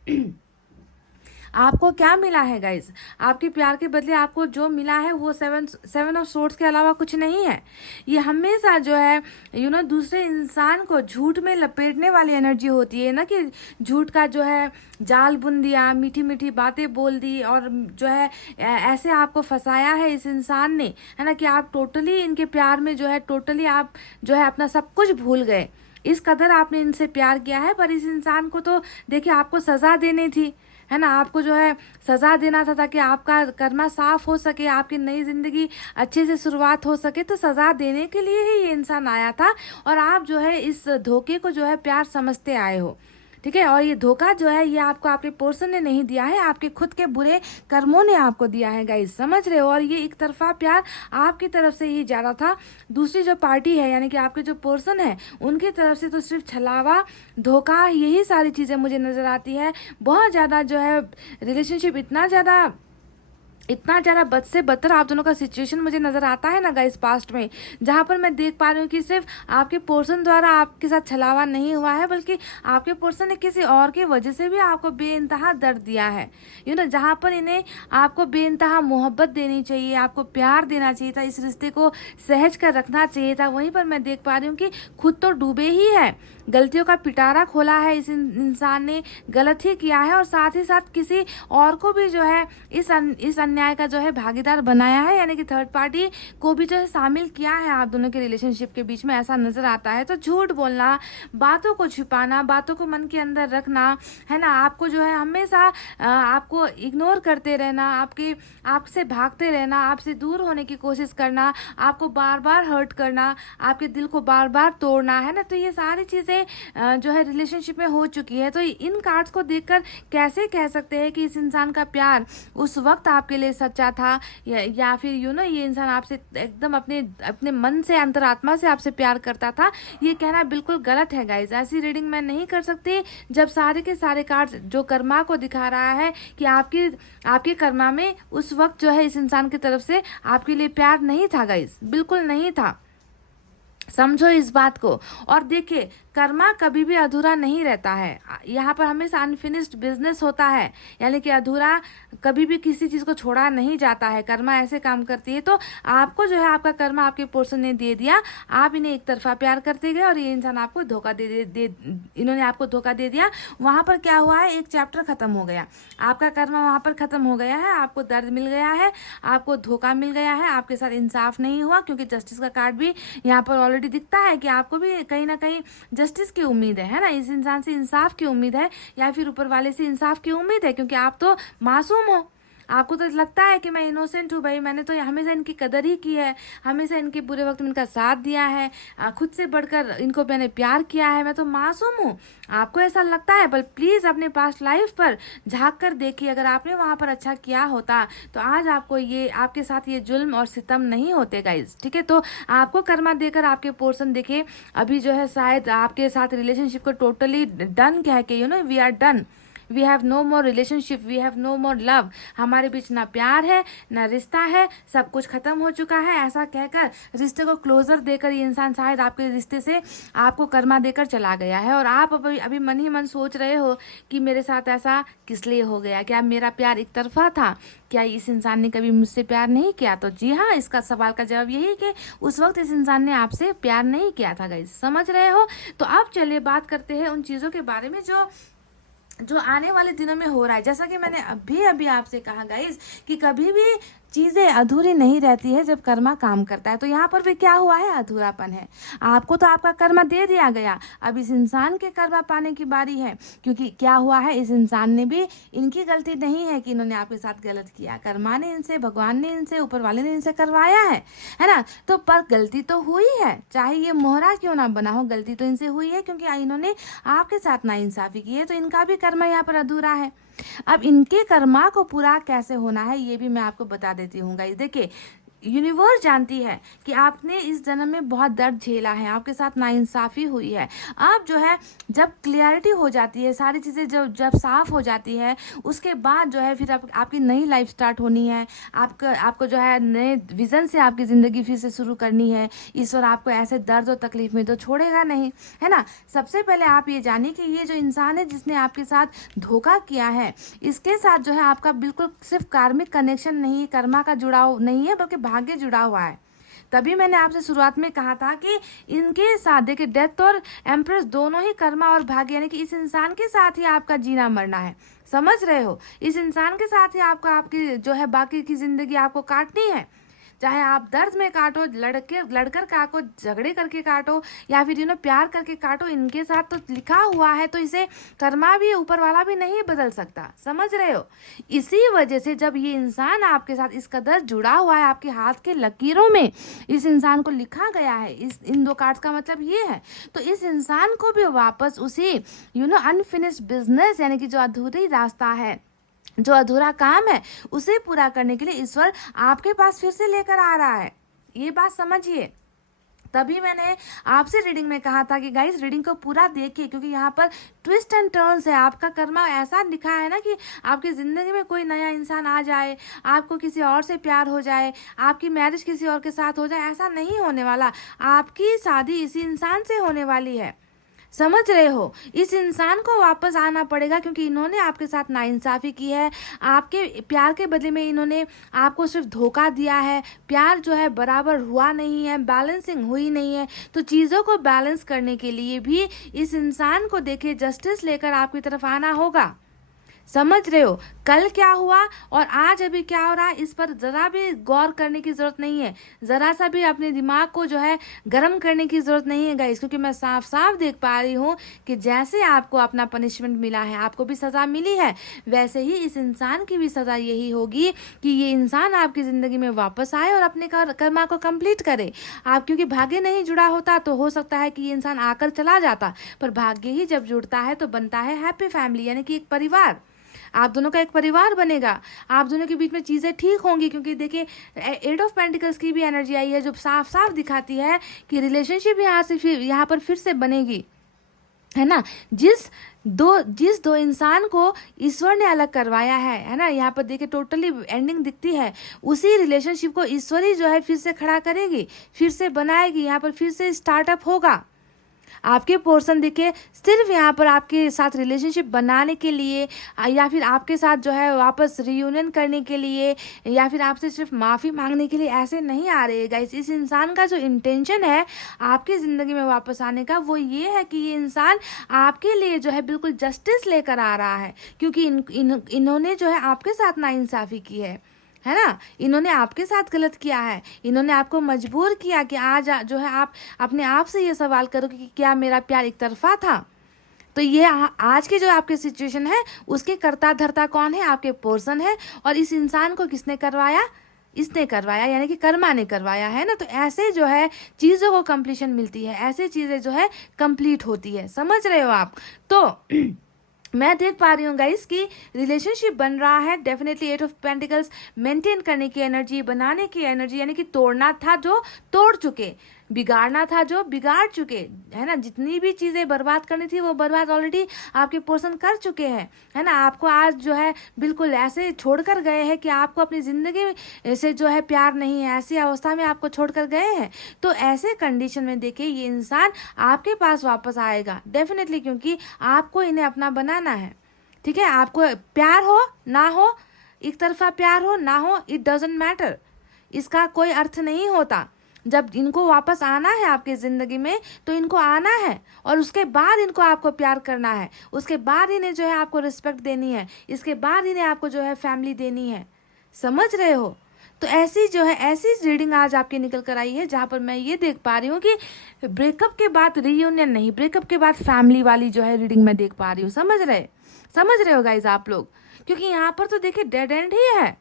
आपको क्या मिला है गाइज। आपके प्यार के बदले आपको जो मिला है वो 7 ऑफ सोर्ड्स के अलावा कुछ नहीं है। ये हमेशा जो है दूसरे इंसान को झूठ में लपेटने वाली एनर्जी होती है ना, कि झूठ का जो है जाल बुन दिया, मीठी मीठी बातें बोल दी और जो है ऐसे आपको फंसाया है इस इंसान ने, है ना, कि आप टोटली इनके प्यार में जो है टोटली आप जो है अपना सब कुछ भूल गए। इस कदर आपने इनसे प्यार किया है। पर इस इंसान को तो देखिए आपको सजा देनी थी, है ना, आपको जो है सजा देना था ताकि आपका कर्मा साफ हो सके, आपकी नई जिंदगी अच्छे से शुरुआत हो सके। तो सजा देने के लिए ही ये इंसान आया था और आप जो है इस धोखे को जो है प्यार समझते आए हो। ठीक है, और ये धोखा जो है ये आपको आपके पर्सन ने नहीं दिया है, आपके खुद के बुरे कर्मों ने आपको दिया है गाइस, समझ रहे हो। और ये एक तरफा प्यार आपकी तरफ से ही जा रहा था, दूसरी जो पार्टी है यानी कि आपके जो पर्सन है उनकी तरफ से तो सिर्फ छलावा, धोखा, यही सारी चीज़ें मुझे नज़र आती है। बहुत ज़्यादा जो है रिलेशनशिप इतना ज़्यादा बद से बदतर आप दोनों का सिचुएशन मुझे नज़र आता है ना गाइस पास्ट में, जहाँ पर मैं देख पा रही हूँ कि सिर्फ आपके पर्सन द्वारा आपके साथ छलावा नहीं हुआ है, बल्कि आपके पर्सन ने किसी और की वजह से भी आपको बेइंतहा दर्द दिया है। जहाँ पर इन्हें आपको बेइंतहा मोहब्बत देनी चाहिए, आपको प्यार देना चाहिए था, इस रिश्ते को सहज कर रखना चाहिए था, वहीं पर मैं देख पा रही हूँ कि खुद तो डूबे ही है, गलतियों का पिटारा खोला है इस इंसान ने, गलत ही किया है और साथ ही साथ किसी और को भी जो है इस अन्याय का जो है भागीदार बनाया है, यानी कि थर्ड पार्टी को भी जो है शामिल किया है आप दोनों के रिलेशनशिप के बीच में, ऐसा नजर आता है। तो झूठ बोलना, बातों को छिपाना, बातों को मन के अंदर रखना, है ना, आपको जो है हमेशा आपको इग्नोर करते रहना, आपसे भागते रहना, आपसे दूर होने की कोशिश करना, आपको बार बार हर्ट करना, आपके दिल को बार बार तोड़ना, है ना, तो ये सारी चीज़ें जो है रिलेशनशिप में हो चुकी है। तो इन कार्ड्स को देखकर कैसे कह सकते हैं कि इस इंसान का प्यार उस वक्त आपके लिए सच्चा था, या फिर ये इंसान आपसे एकदम अपने अपने मन से, अंतरात्मा से आपसे प्यार करता था? ये कहना बिल्कुल गलत है गाइज। ऐसी रीडिंग मैं नहीं कर सकती जब सारे के सारे कार्ड्स जो कर्मा को दिखा रहा है कि आपके कर्मा में उस वक्त जो है इस इंसान की तरफ से आपके लिए प्यार नहीं था गाइज, बिल्कुल नहीं था। समझो इस बात को। और देखिए, कर्मा कभी भी अधूरा नहीं रहता है, यहाँ पर हमेशा अनफिनिश्ड बिजनेस होता है, यानी कि अधूरा कभी भी किसी चीज़ को छोड़ा नहीं जाता है। कर्मा ऐसे काम करती है। तो आपको जो है आपका कर्मा आपके पोर्शन ने दे दिया, आप इन्हें एक तरफा प्यार करते गए और ये इंसान आपको धोखा इन्होंने आपको धोखा दे दिया। वहाँ पर क्या हुआ है, एक चैप्टर खत्म हो गया, आपका कर्मा वहाँ पर खत्म हो गया है, आपको दर्द मिल गया है, आपको धोखा मिल गया है, आपके साथ इंसाफ नहीं हुआ, क्योंकि जस्टिस का कार्ड भी यहाँ पर ऑलरेडी दिखता है कि आपको भी कहीं ना कहीं जस्टिस की उम्मीद है ना, इस इंसान से इंसाफ की उम्मीद है, या फिर ऊपर वाले से इंसाफ की उम्मीद है, क्योंकि आप तो मासूम हो। आपको तो लगता है कि मैं इनोसेंट हूँ भाई, मैंने तो हमेशा इनकी कदर ही की है, हमेशा इनके बुरे वक्त में इनका साथ दिया है, खुद से बढ़कर इनको मैंने प्यार किया है, मैं तो मासूम हूँ। आपको ऐसा लगता है, पर प्लीज़ अपने पास्ट लाइफ पर झांक कर देखिए। अगर आपने वहाँ पर अच्छा किया होता तो आज आपके साथ ये जुल्म और सितम नहीं होते गाइज, ठीक है। तो आपको कर्मा देकर आपके पोर्शन देखे अभी जो है शायद आपके साथ रिलेशनशिप को टोटली डन कह के we are done, we have no more relationship, we have no more love, हमारे बीच ना प्यार है ना रिश्ता है, सब कुछ खत्म हो चुका है, ऐसा कहकर रिश्ते को क्लोजर देकर ये इंसान शायद आपके रिश्ते से आपको कर्मा देकर चला गया है। और आप अभी मन ही मन सोच रहे हो कि मेरे साथ ऐसा किस लिए हो गया, क्या मेरा प्यार एक तरफा था, क्या इस इंसान ने कभी मुझसे प्यार नहीं किया? तो जी हाँ, इसका सवाल का जवाब यही कि उस वक्त इस इंसान ने आपसे प्यार नहीं किया था गाइस, समझ रहे हो। तो अब चलिए बात करते हैं उन चीज़ों के बारे में जो आने वाले दिनों में हो रहा है। जैसा कि मैंने अभी आपसे कहा गाइस कि कभी भी चीज़ें अधूरी नहीं रहती है जब कर्मा काम करता है। तो यहाँ पर भी क्या हुआ है, अधूरापन है। आपको तो आपका कर्मा दे दिया गया, अब इस इंसान के कर्मा पाने की बारी है, क्योंकि क्या हुआ है, इस इंसान ने भी, इनकी गलती नहीं है कि इन्होंने आपके साथ गलत किया, कर्मा ने इनसे, भगवान ने इनसे, ऊपर वाले ने इनसे करवाया है ना। तो पर गलती तो हुई है, चाहे ये मोहरा क्यों ना बना हो, गलती तो इनसे हुई है, क्योंकि इन्होंने आपके साथ नाइंसाफी की है। तो इनका भी कर्मा यहाँ पर अधूरा है। अब इनके कर्मा को पूरा कैसे होना है ये भी मैं आपको बता देती हूँ गाइस। देखिए, यूनिवर्स जानती है कि आपने इस जन्म में बहुत दर्द झेला है, आपके साथ नाइंसाफ़ी हुई है। अब जो है जब क्लियरिटी हो जाती है, सारी चीज़ें जब साफ हो जाती है, उसके बाद जो है फिर आपकी नई लाइफ स्टार्ट होनी है। आपको जो है नए विज़न से आपकी ज़िंदगी फिर से शुरू करनी है। ईश्वर आपको ऐसे दर्द और तकलीफ में तो छोड़ेगा नहीं, है ना। सबसे पहले आप ये जानिए कि ये जो इंसान है जिसने आपके साथ धोखा किया है, इसके साथ जो है आपका बिल्कुल सिर्फ कार्मिक कनेक्शन नहीं, कर्मा का जुड़ाव नहीं है, बल्कि भाग्य जुड़ा हुआ है। तभी मैंने आपसे शुरुआत में कहा था कि इनके साथ देखिए, डेथ और एम्प्रेस दोनों ही कर्मा और भाग्य, यानी कि इस इंसान के साथ ही आपका जीना मरना है, समझ रहे हो। इस इंसान के साथ ही आपकी जो है बाकी की जिंदगी आपको काटनी है, चाहे आप दर्द में काटो, लड़कर काटो, झगड़े करके काटो, या फिर प्यार करके काटो, इनके साथ तो लिखा हुआ है, तो इसे कर्मा भी, ऊपर वाला भी नहीं बदल सकता, समझ रहे हो। इसी वजह से जब ये इंसान आपके साथ इस कदर जुड़ा हुआ है, आपके हाथ के लकीरों में इस इंसान को लिखा गया है, इन दो कार्ड्स का मतलब ये है, तो इस इंसान को भी वापस उसी अनफिनिश्ड बिजनेस, यानी कि जो अधूरी रास्ता है, जो अधूरा काम है, उसे पूरा करने के लिए ईश्वर आपके पास फिर से लेकर आ रहा है। ये बात समझिए। तभी मैंने आपसे रीडिंग में कहा था कि गाइस रीडिंग को पूरा देखिए, क्योंकि यहाँ पर ट्विस्ट एंड टर्न्स है। आपका कर्मा ऐसा लिखा है ना कि आपकी ज़िंदगी में कोई नया इंसान आ जाए, आपको किसी और से प्यार हो जाए, आपकी मैरिज किसी और के साथ हो जाए, ऐसा नहीं होने वाला। आपकी शादी इसी इंसान से होने वाली है, समझ रहे हो। इस इंसान को वापस आना पड़ेगा, क्योंकि इन्होंने आपके साथ नाइंसाफ़ी की है। आपके प्यार के बदले में इन्होंने आपको सिर्फ धोखा दिया है, प्यार जो है बराबर हुआ नहीं है, बैलेंसिंग हुई नहीं है। तो चीज़ों को बैलेंस करने के लिए भी इस इंसान को देखिए जस्टिस लेकर आपकी तरफ आना होगा, समझ रहे हो, कल क्या हुआ और आज अभी क्या हो रहा है, इस पर ज़रा भी गौर करने की ज़रूरत नहीं है, ज़रा सा भी अपने दिमाग को जो है गर्म करने की ज़रूरत नहीं है गाइस, क्योंकि मैं साफ साफ देख पा रही हूँ कि जैसे आपको अपना पनिशमेंट मिला है, आपको भी सज़ा मिली है, वैसे ही इस इंसान की भी सज़ा यही होगी कि ये इंसान आपकी ज़िंदगी में वापस आए और अपने कर्मा को कंप्लीट करे। आप क्योंकि भाग्य नहीं जुड़ा होता तो हो सकता है कि ये इंसान आकर चला जाता, पर भाग्य ही जब जुड़ता है तो बनता है हैप्पी फैमिली, यानी कि एक परिवार। आप दोनों का एक परिवार बनेगा, आप दोनों के बीच में चीज़ें ठीक होंगी, क्योंकि देखिए 8 ऑफ पेंटिकल्स की भी एनर्जी आई है जो साफ साफ दिखाती है कि रिलेशनशिप यहाँ पर फिर से बनेगी, है ना। जिस दो इंसान को ईश्वर ने अलग करवाया है ना, यहाँ पर देखिए टोटली एंडिंग दिखती है, उसी रिलेशनशिप को ईश्वर ही जो है फिर से खड़ा करेगी, फिर से बनाएगी, यहाँ पर फिर से स्टार्टअप होगा। आपके पोर्शन देखिए सिर्फ यहाँ पर आपके साथ रिलेशनशिप बनाने के लिए या फिर आपके साथ जो है वापस रियूनियन करने के लिए या फिर आपसे सिर्फ माफ़ी मांगने के लिए ऐसे नहीं आ रहे गाइस। इस इंसान का जो इंटेंशन है आपकी ज़िंदगी में वापस आने का, वो ये है कि ये इंसान आपके लिए जो है बिल्कुल जस्टिस लेकर आ रहा है, क्योंकि इन्होंने जो है आपके साथ नाइंसाफ़ी की है ना, इन्होंने आपके साथ गलत किया है, इन्होंने आपको मजबूर किया कि आज जो है आप अपने आप से ये सवाल करो कि क्या मेरा प्यार एक तरफा था। तो ये आज की जो आपकी सिचुएशन है उसके कर्ता धर्ता कौन है, आपके पोर्शन है, और इस इंसान को किसने करवाया, इसने करवाया, यानी कि कर्मा ने करवाया, है ना। तो ऐसे जो है चीज़ों को कंप्लीशन मिलती है, ऐसे चीज़ें जो है कंप्लीट होती है, समझ रहे हो आप। तो मैं देख पा रही हूँ गाइस कि रिलेशनशिप बन रहा है, डेफिनेटली 8 ऑफ पेंटिकल्स मेंटेन करने की एनर्जी, बनाने की एनर्जी, यानी कि तोड़ना था जो तोड़ चुके, बिगाड़ना था जो बिगाड़ चुके, है ना। जितनी भी चीज़ें बर्बाद करनी थी वो बर्बाद ऑलरेडी आपके पर्सन कर चुके हैं, है ना। आपको आज जो है बिल्कुल ऐसे छोड़कर गए हैं कि आपको अपनी ज़िंदगी से जो है प्यार नहीं है, ऐसी अवस्था में आपको छोड़कर गए हैं। तो ऐसे कंडीशन में देखिए ये इंसान आपके पास वापस आएगा डेफिनेटली, क्योंकि आपको इन्हें अपना बनाना है, ठीक है। आपको प्यार हो ना हो, एक तरफा प्यार हो ना हो, इट डजेंट मैटर, इसका कोई अर्थ नहीं होता। जब इनको वापस आना है आपकी ज़िंदगी में तो इनको आना है, और उसके बाद इनको आपको प्यार करना है, उसके बाद इन्हें जो है आपको रिस्पेक्ट देनी है, इसके बाद इन्हें आपको जो है फैमिली देनी है, समझ रहे हो। तो ऐसी जो है ऐसी ररीडिंग आज आपकी निकल कर आई है जहाँ पर मैं ये देख पा रही हूँ कि ब्रेकअप के बाद रीयूनियन नहीं, ब्रेकअप के बाद फैमिली वाली जो है रीडिंग मैं देख पा रही हूँ, समझ रहे हो गाइज आप लोग, क्योंकि यहाँ पर तो देखिए डेड एंड ही है।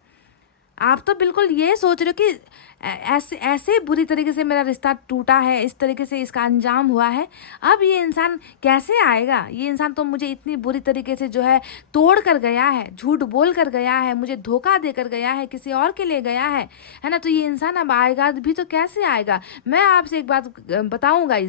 आप तो बिल्कुल ये सोच रहे हो कि ऐसे ऐसे बुरी तरीके से मेरा रिश्ता टूटा है, इस तरीके से इसका अंजाम हुआ है, अब ये इंसान कैसे आएगा, ये इंसान तो मुझे इतनी बुरी तरीके से जो है तोड़ कर गया है, झूठ बोल कर गया है, मुझे धोखा देकर गया है, किसी और के लिए गया है ना। तो ये इंसान अब आएगा भी तो कैसे आएगा। मैं आपसे एक बात बताऊँगा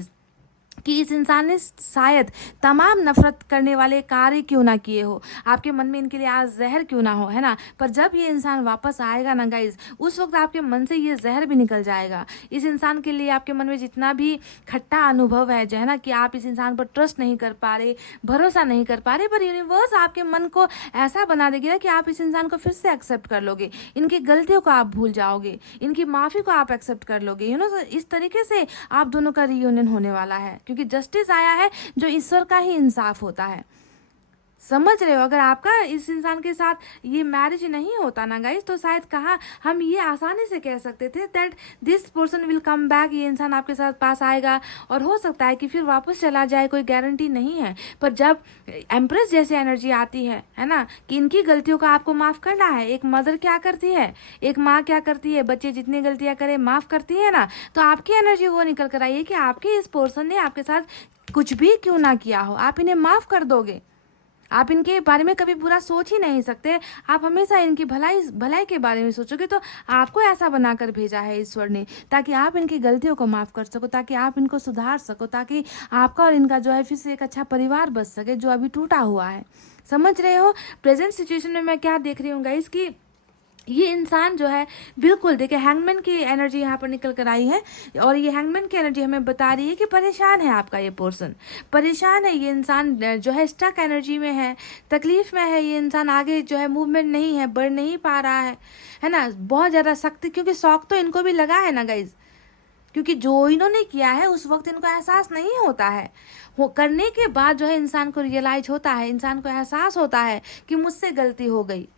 कि इस इंसान ने शायद तमाम नफरत करने वाले कार्य क्यों ना किए हो, आपके मन में इनके लिए आज जहर क्यों ना हो, है ना। पर जब ये इंसान वापस आएगा ना गाइज, उस वक्त आपके मन से ये जहर भी निकल जाएगा। इस इंसान के लिए आपके मन में जितना भी खट्टा अनुभव है जो है ना, कि आप इस इंसान पर ट्रस्ट नहीं कर पा रहे, भरोसा नहीं कर पा रहे, पर यूनिवर्स आपके मन को ऐसा बना देगी ना कि आप इस इंसान को फिर से एक्सेप्ट कर लोगे, इनकी गलतियों को आप भूल जाओगे, इनकी माफ़ी को आप एक्सेप्ट कर लोगे, इस तरीके से आप दोनों का रियूनियन होने वाला है, क्योंकि जस्टिस आया है जो ईश्वर का ही इंसाफ होता है, समझ रहे हो। अगर आपका इस इंसान के साथ ये मैरिज नहीं होता ना गाइस, तो शायद कहाँ हम ये आसानी से कह सकते थे that this person will come back, ये इंसान आपके साथ पास आएगा और हो सकता है कि फिर वापस चला जाए, कोई गारंटी नहीं है। पर जब एम्प्रेस जैसी एनर्जी आती है ना, कि इनकी गलतियों को आपको माफ़ करना है, एक मदर क्या करती है, एक माँ क्या करती है, बच्चे जितनी गलतियाँ करें माफ़ करती है ना, तो आपकी एनर्जी वो निकल कर आई है कि आपके इस पर्सन ने आपके साथ कुछ भी क्यों ना किया हो, आप इन्हें माफ़ कर दोगे, आप इनके बारे में कभी बुरा सोच ही नहीं सकते, आप हमेशा इनकी भलाई के बारे में सोचोगे। तो आपको ऐसा बनाकर भेजा है ईश्वर ने, ताकि आप इनकी गलतियों को माफ़ कर सको, ताकि आप इनको सुधार सको, ताकि आपका और इनका जो है फिर से एक अच्छा परिवार बच सके जो अभी टूटा हुआ है, समझ रहे हो। प्रेजेंट सिचुएशन में मैं क्या देख रही हूँ गाइस कि ये इंसान जो है बिल्कुल देखिए हैंगमैन की एनर्जी यहाँ पर निकल कर आई है, और ये हैंगमैन की एनर्जी हमें बता रही है कि परेशान है आपका ये पर्सन, परेशान है ये इंसान, जो है स्टक एनर्जी में है, तकलीफ में है ये इंसान, आगे जो है मूवमेंट नहीं है, बढ़ नहीं पा रहा है ना, बहुत ज़्यादा सख्त, क्योंकि शौक तो इनको भी लगा है ना गाइज, क्योंकि जो इन्होंने किया है उस वक्त इनको एहसास नहीं होता है, वो करने के बाद जो है इंसान को रियलाइज होता है, इंसान को एहसास होता है कि मुझसे गलती हो गई,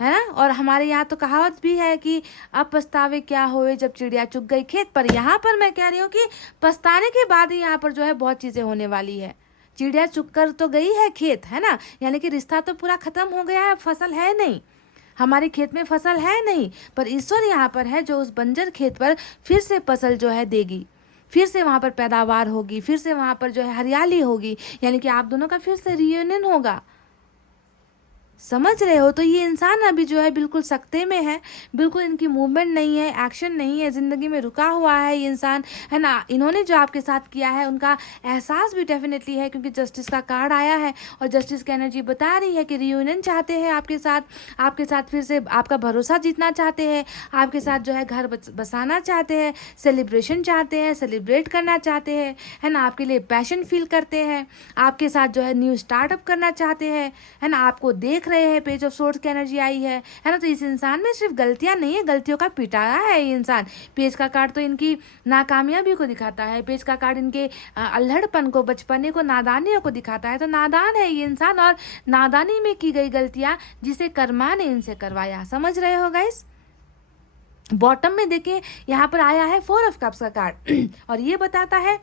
है ना। और हमारे यहाँ तो कहावत भी है कि अब पछतावे क्या होए जब चिड़िया चुग गई खेत। पर यहाँ पर मैं कह रही हूँ कि पछताने के बाद ही यहाँ पर जो है बहुत चीज़ें होने वाली है। चिड़िया चुग कर तो गई है खेत, है ना, यानी कि रिश्ता तो पूरा खत्म हो गया है, फसल है नहीं, हमारे खेत में फसल है नहीं, पर ईश्वर यहाँ पर है जो उस बंजर खेत पर फिर से फसल जो है देगी, फिर से वहाँ पर पैदावार होगी, फिर से वहाँ पर जो है हरियाली होगी, यानी कि आप दोनों का फिर से रियूनियन होगा। समझ रहे हो। तो ये इंसान अभी जो है बिल्कुल सकते में है, बिल्कुल इनकी मूवमेंट नहीं है, एक्शन नहीं है, ज़िंदगी में रुका हुआ है ये इंसान, है ना। इन्होंने जो आपके साथ किया है उनका एहसास भी डेफिनेटली है, क्योंकि जस्टिस का कार्ड आया है और जस्टिस की एनर्जी बता रही है कि रियूनियन चाहते हैं आपके साथ फिर से आपका भरोसा जीतना चाहते हैं, आपके साथ जो है घर बसाना चाहते हैं, सेलिब्रेशन चाहते हैं, सेलिब्रेट करना चाहते हैं, है ना, आपके लिए पैशन फील करते हैं, आपके साथ जो है न्यू स्टार्टअप करना चाहते हैं, है ना, आपको देख रहे हैं। पेज ऑफ सोर्स की एनर्जी आई है ना। तो इस इंसान में सिर्फ गलतियां नहीं है, गलतियों का पिटारा है ये इंसान। पेज का कार्ड तो इनकी नाकामयाबी को दिखाता है, पेज का कार्ड इनके अल्हड़पन को, बचपने को, नादानियों को दिखाता है। तो नादान है ये इंसान और नादानी में की गई गलतियां जिसे कर्मा ने इनसे करवाया। समझ रहे हो गाइस। बॉटम में देखिए यहाँ पर आया है 4 ऑफ कप्स का कार्ड और ये बताता है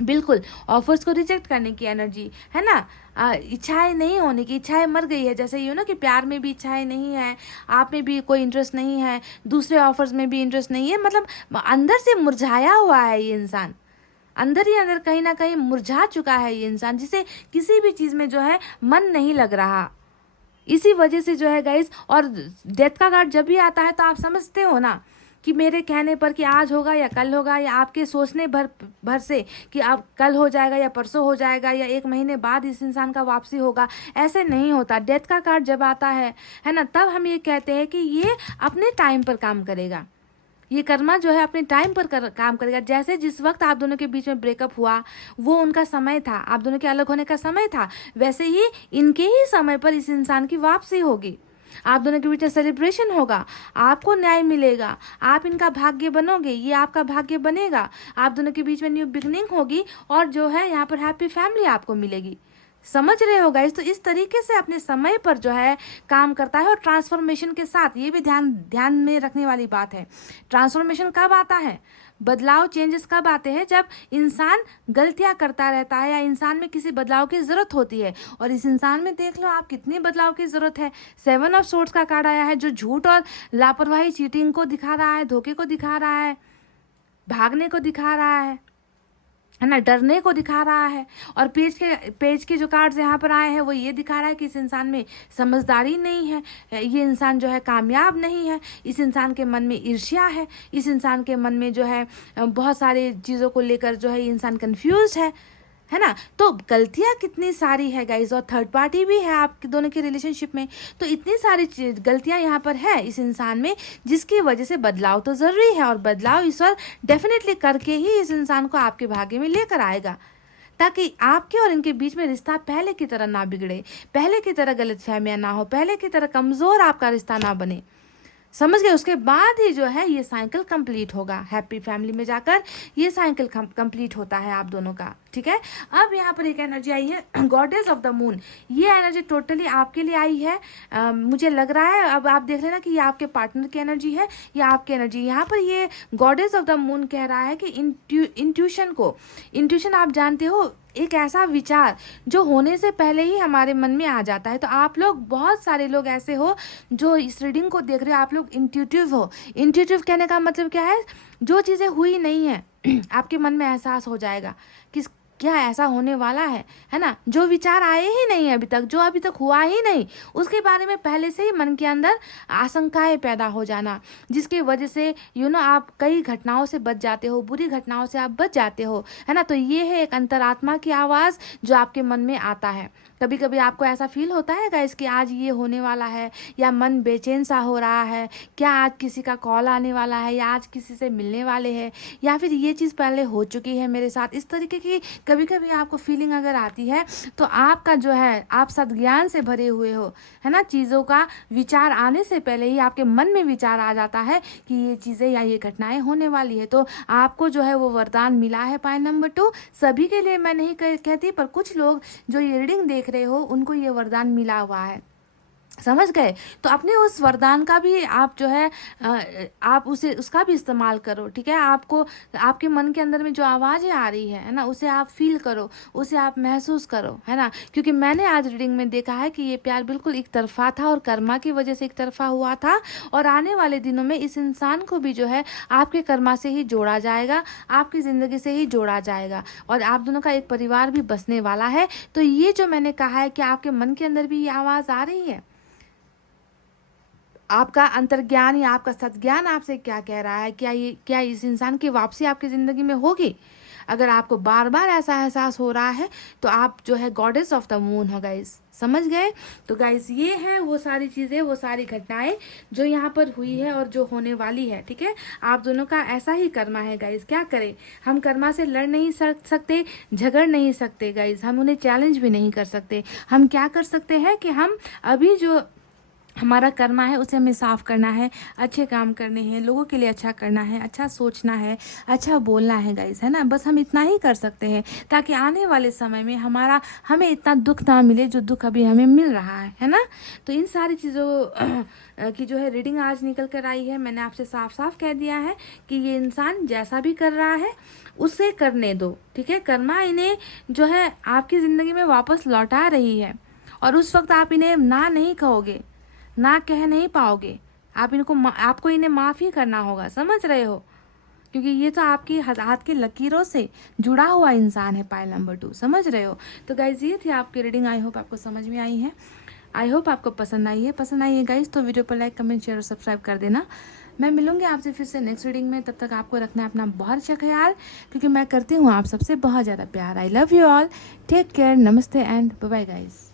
बिल्कुल ऑफर्स को रिजेक्ट करने की एनर्जी, है ना। इच्छाएं नहीं होने की, इच्छाएं मर गई है। जैसे यू नो कि प्यार में भी इच्छाएं नहीं है, आप में भी कोई इंटरेस्ट नहीं है, दूसरे ऑफर्स में भी इंटरेस्ट नहीं है, मतलब अंदर से मुरझाया हुआ है ये इंसान, अंदर ही अंदर कहीं ना कहीं मुरझा चुका है ये इंसान, जिसे किसी भी चीज़ में जो है मन नहीं लग रहा। इसी वजह से जो है गाइस, और डेथ का कार्ड जब भी आता है तो आप समझते हो ना कि मेरे कहने पर कि आज होगा या कल होगा, या आपके सोचने भर से कि अब कल हो जाएगा या परसों हो जाएगा या 1 महीने बाद इस इंसान का वापसी होगा, ऐसे नहीं होता। डेथ का कार्ड जब आता है ना, तब हम ये कहते हैं कि ये अपने टाइम पर काम करेगा, ये कर्मा जो है अपने टाइम पर काम करेगा। जैसे जिस वक्त आप दोनों के बीच में ब्रेकअप हुआ वो उनका समय था, आप दोनों के अलग होने का समय था, वैसे ही इनके ही समय पर इस इंसान की वापसी होगी। आप दोनों के बीच में सेलिब्रेशन होगा, आपको न्याय मिलेगा, आप इनका भाग्य बनोगे, ये आपका भाग्य बनेगा, आप दोनों के बीच में न्यू बिगनिंग होगी और जो है यहाँ पर हैप्पी फैमिली आपको मिलेगी। समझ रहे हो गाइस। तो इस तरीके से अपने समय पर जो है काम करता है और ट्रांसफॉर्मेशन के साथ, ये भी ध्यान में रखने वाली बात है। ट्रांसफॉर्मेशन कब आता है, बदलाव, चेंजेस कब आते हैं, जब इंसान गलतियां करता रहता है या इंसान में किसी बदलाव की ज़रूरत होती है। और इस इंसान में देख लो आप कितनी बदलाव की ज़रूरत है। 7 ऑफ सोर्ड्स का कार्ड आया है जो झूठ और लापरवाही, चीटिंग को दिखा रहा है, धोखे को दिखा रहा है, भागने को दिखा रहा है ना, डरने को दिखा रहा है। और पेज के जो कार्ड्स यहाँ पर आए हैं वो ये दिखा रहा है कि इस इंसान में समझदारी नहीं है, ये इंसान जो है कामयाब नहीं है, इस इंसान के मन में ईर्ष्या है, इस इंसान के मन में जो है बहुत सारी चीज़ों को लेकर जो है ये इंसान कंफ्यूज है ना। तो गलतियाँ कितनी सारी है गाइज, और थर्ड पार्टी भी है आपके दोनों के रिलेशनशिप में। तो इतनी सारी गलतियाँ यहाँ पर है इस इंसान में, जिसकी वजह से बदलाव तो ज़रूरी है, और बदलाव ईश्वर डेफिनेटली करके ही इस इंसान को आपके भाग्य में लेकर आएगा, ताकि आपके और इनके बीच में रिश्ता पहले की तरह ना बिगड़े, पहले की तरह गलतफहमियाँ ना हो, पहले की तरह कमज़ोर आपका रिश्ता ना बने। समझ गए। उसके बाद ही जो है ये साइकिल कंप्लीट होगा, हैप्पी फैमिली में जाकर ये साइकिल कंप्लीट होता है आप दोनों का। ठीक है। अब यहाँ पर एक एनर्जी आई है गॉडेस ऑफ द मून। ये एनर्जी टोटली आपके लिए आई है। मुझे लग रहा है, अब आप देख लेना कि ये आपके पार्टनर की एनर्जी है या आपकी एनर्जी। यहाँ पर ये गॉडेस ऑफ द मून कह रहा है कि इंट्यूशन आप जानते हो, एक ऐसा विचार जो होने से पहले ही हमारे मन में आ जाता है। तो आप लोग, बहुत सारे लोग ऐसे हो जो इस रीडिंग को देख रहे हो, आप लोग इंट्यूटिव हो। इंट्यूटिव कहने का मतलब क्या है, जो चीज़ें हुई नहीं है आपके मन में एहसास हो जाएगा कि क्या ऐसा होने वाला है ना। जो विचार आए ही नहीं अभी तक, जो अभी तक हुआ ही नहीं, उसके बारे में पहले से ही मन के अंदर आशंकाएं पैदा हो जाना, जिसकी वजह से आप कई घटनाओं से बच जाते हो, बुरी घटनाओं से आप बच जाते हो, है ना। तो ये है एक अंतरात्मा की आवाज़ जो आपके मन में आता है। कभी कभी आपको ऐसा फील होता है गाइस कि आज ये होने वाला है, या मन बेचैन सा हो रहा है, क्या आज किसी का कॉल आने वाला है, या आज किसी से मिलने वाले हैं, या फिर ये चीज़ पहले हो चुकी है मेरे साथ। इस तरीके की कभी कभी आपको फीलिंग अगर आती है तो आपका जो है, आप सद्ज्ञान से भरे हुए हो, है ना, चीज़ों का विचार आने से पहले ही आपके मन में विचार आ जाता है कि ये चीज़ें या ये घटनाएं होने वाली है, तो आपको जो है वो वरदान मिला है। पॉइंट नंबर 2, सभी के लिए मैं नहीं कहती, पर कुछ लोग जो ये रीडिंग देख रहे हो उनको ये वरदान मिला हुआ है, समझ गए? तो अपने उस वरदान का भी आप जो है आप उसका भी इस्तेमाल करो, ठीक है? आपको आपके मन के अंदर में जो आवाज़ें आ रही है ना, उसे आप फील करो, उसे आप महसूस करो, है ना? क्योंकि मैंने आज रीडिंग में देखा है कि ये प्यार बिल्कुल एक तरफा था और कर्मा की वजह से एक तरफा हुआ था, और आने वाले दिनों में इस इंसान को भी जो है आपके कर्मा से ही जोड़ा जाएगा, आपकी ज़िंदगी से ही जोड़ा जाएगा, और आप दोनों का एक परिवार भी बसने वाला है। तो ये जो मैंने कहा है कि आपके मन के अंदर भी ये आवाज़ आ रही है, आपका अंतर्ज्ञान या आपका सद्ज्ञान आपसे क्या कह रहा है, क्या इस इंसान की वापसी आपकी ज़िंदगी में होगी? अगर आपको बार बार ऐसा एहसास हो रहा है तो आप जो है गॉडेस ऑफ द मून हो गाइस, समझ गए? तो गाइस ये है वो सारी चीज़ें, वो सारी घटनाएं जो यहाँ पर हुई है और जो होने वाली है, ठीक है? आप दोनों का ऐसा ही कर्मा है गाइस। क्या करें, हम कर्मा से लड़ नहीं सकते, झगड़ नहीं सकते गाइस, हम उन्हें चैलेंज भी नहीं कर सकते। हम क्या कर सकते हैं कि हम अभी जो हमारा कर्मा है उसे हमें साफ करना है, अच्छे काम करने हैं, लोगों के लिए अच्छा करना है, अच्छा सोचना है, अच्छा बोलना है गाइस, है ना? बस हम इतना ही कर सकते हैं ताकि आने वाले समय में हमें इतना दुख ना मिले जो दुख अभी हमें मिल रहा है ना? तो इन सारी चीज़ों की जो है रीडिंग आज निकल कर आई है। मैंने आपसे साफ साफ कह दिया है कि ये इंसान जैसा भी कर रहा है उसे करने दो, ठीक है? कर्मा इन्हें जो है आपकी ज़िंदगी में वापस लौटा रही है, और उस वक्त आप इन्हें ना नहीं कहोगे, ना कह नहीं पाओगे, आपको इन्हें माफ़ ही करना होगा, समझ रहे हो? क्योंकि ये तो आपकी हाथ की लकीरों से जुड़ा हुआ इंसान है। पाइल नंबर 2, समझ रहे हो? तो गाइज ये थी आपकी रीडिंग। आई होप आपको समझ में आई है, आई होप आपको पसंद आई है गाइज। तो वीडियो पर लाइक, कमेंट, शेयर और सब्सक्राइब कर देना। मैं मिलूंगी आपसे फिर से नेक्स्ट रीडिंग में। तब तक आपको रखना है अपना बहुत अच्छा ख्याल, क्योंकि मैं करती हूँ आप सबसे बहुत ज़्यादा प्यार। I love you all, take care, नमस्ते एंड बाय बाय गाइज।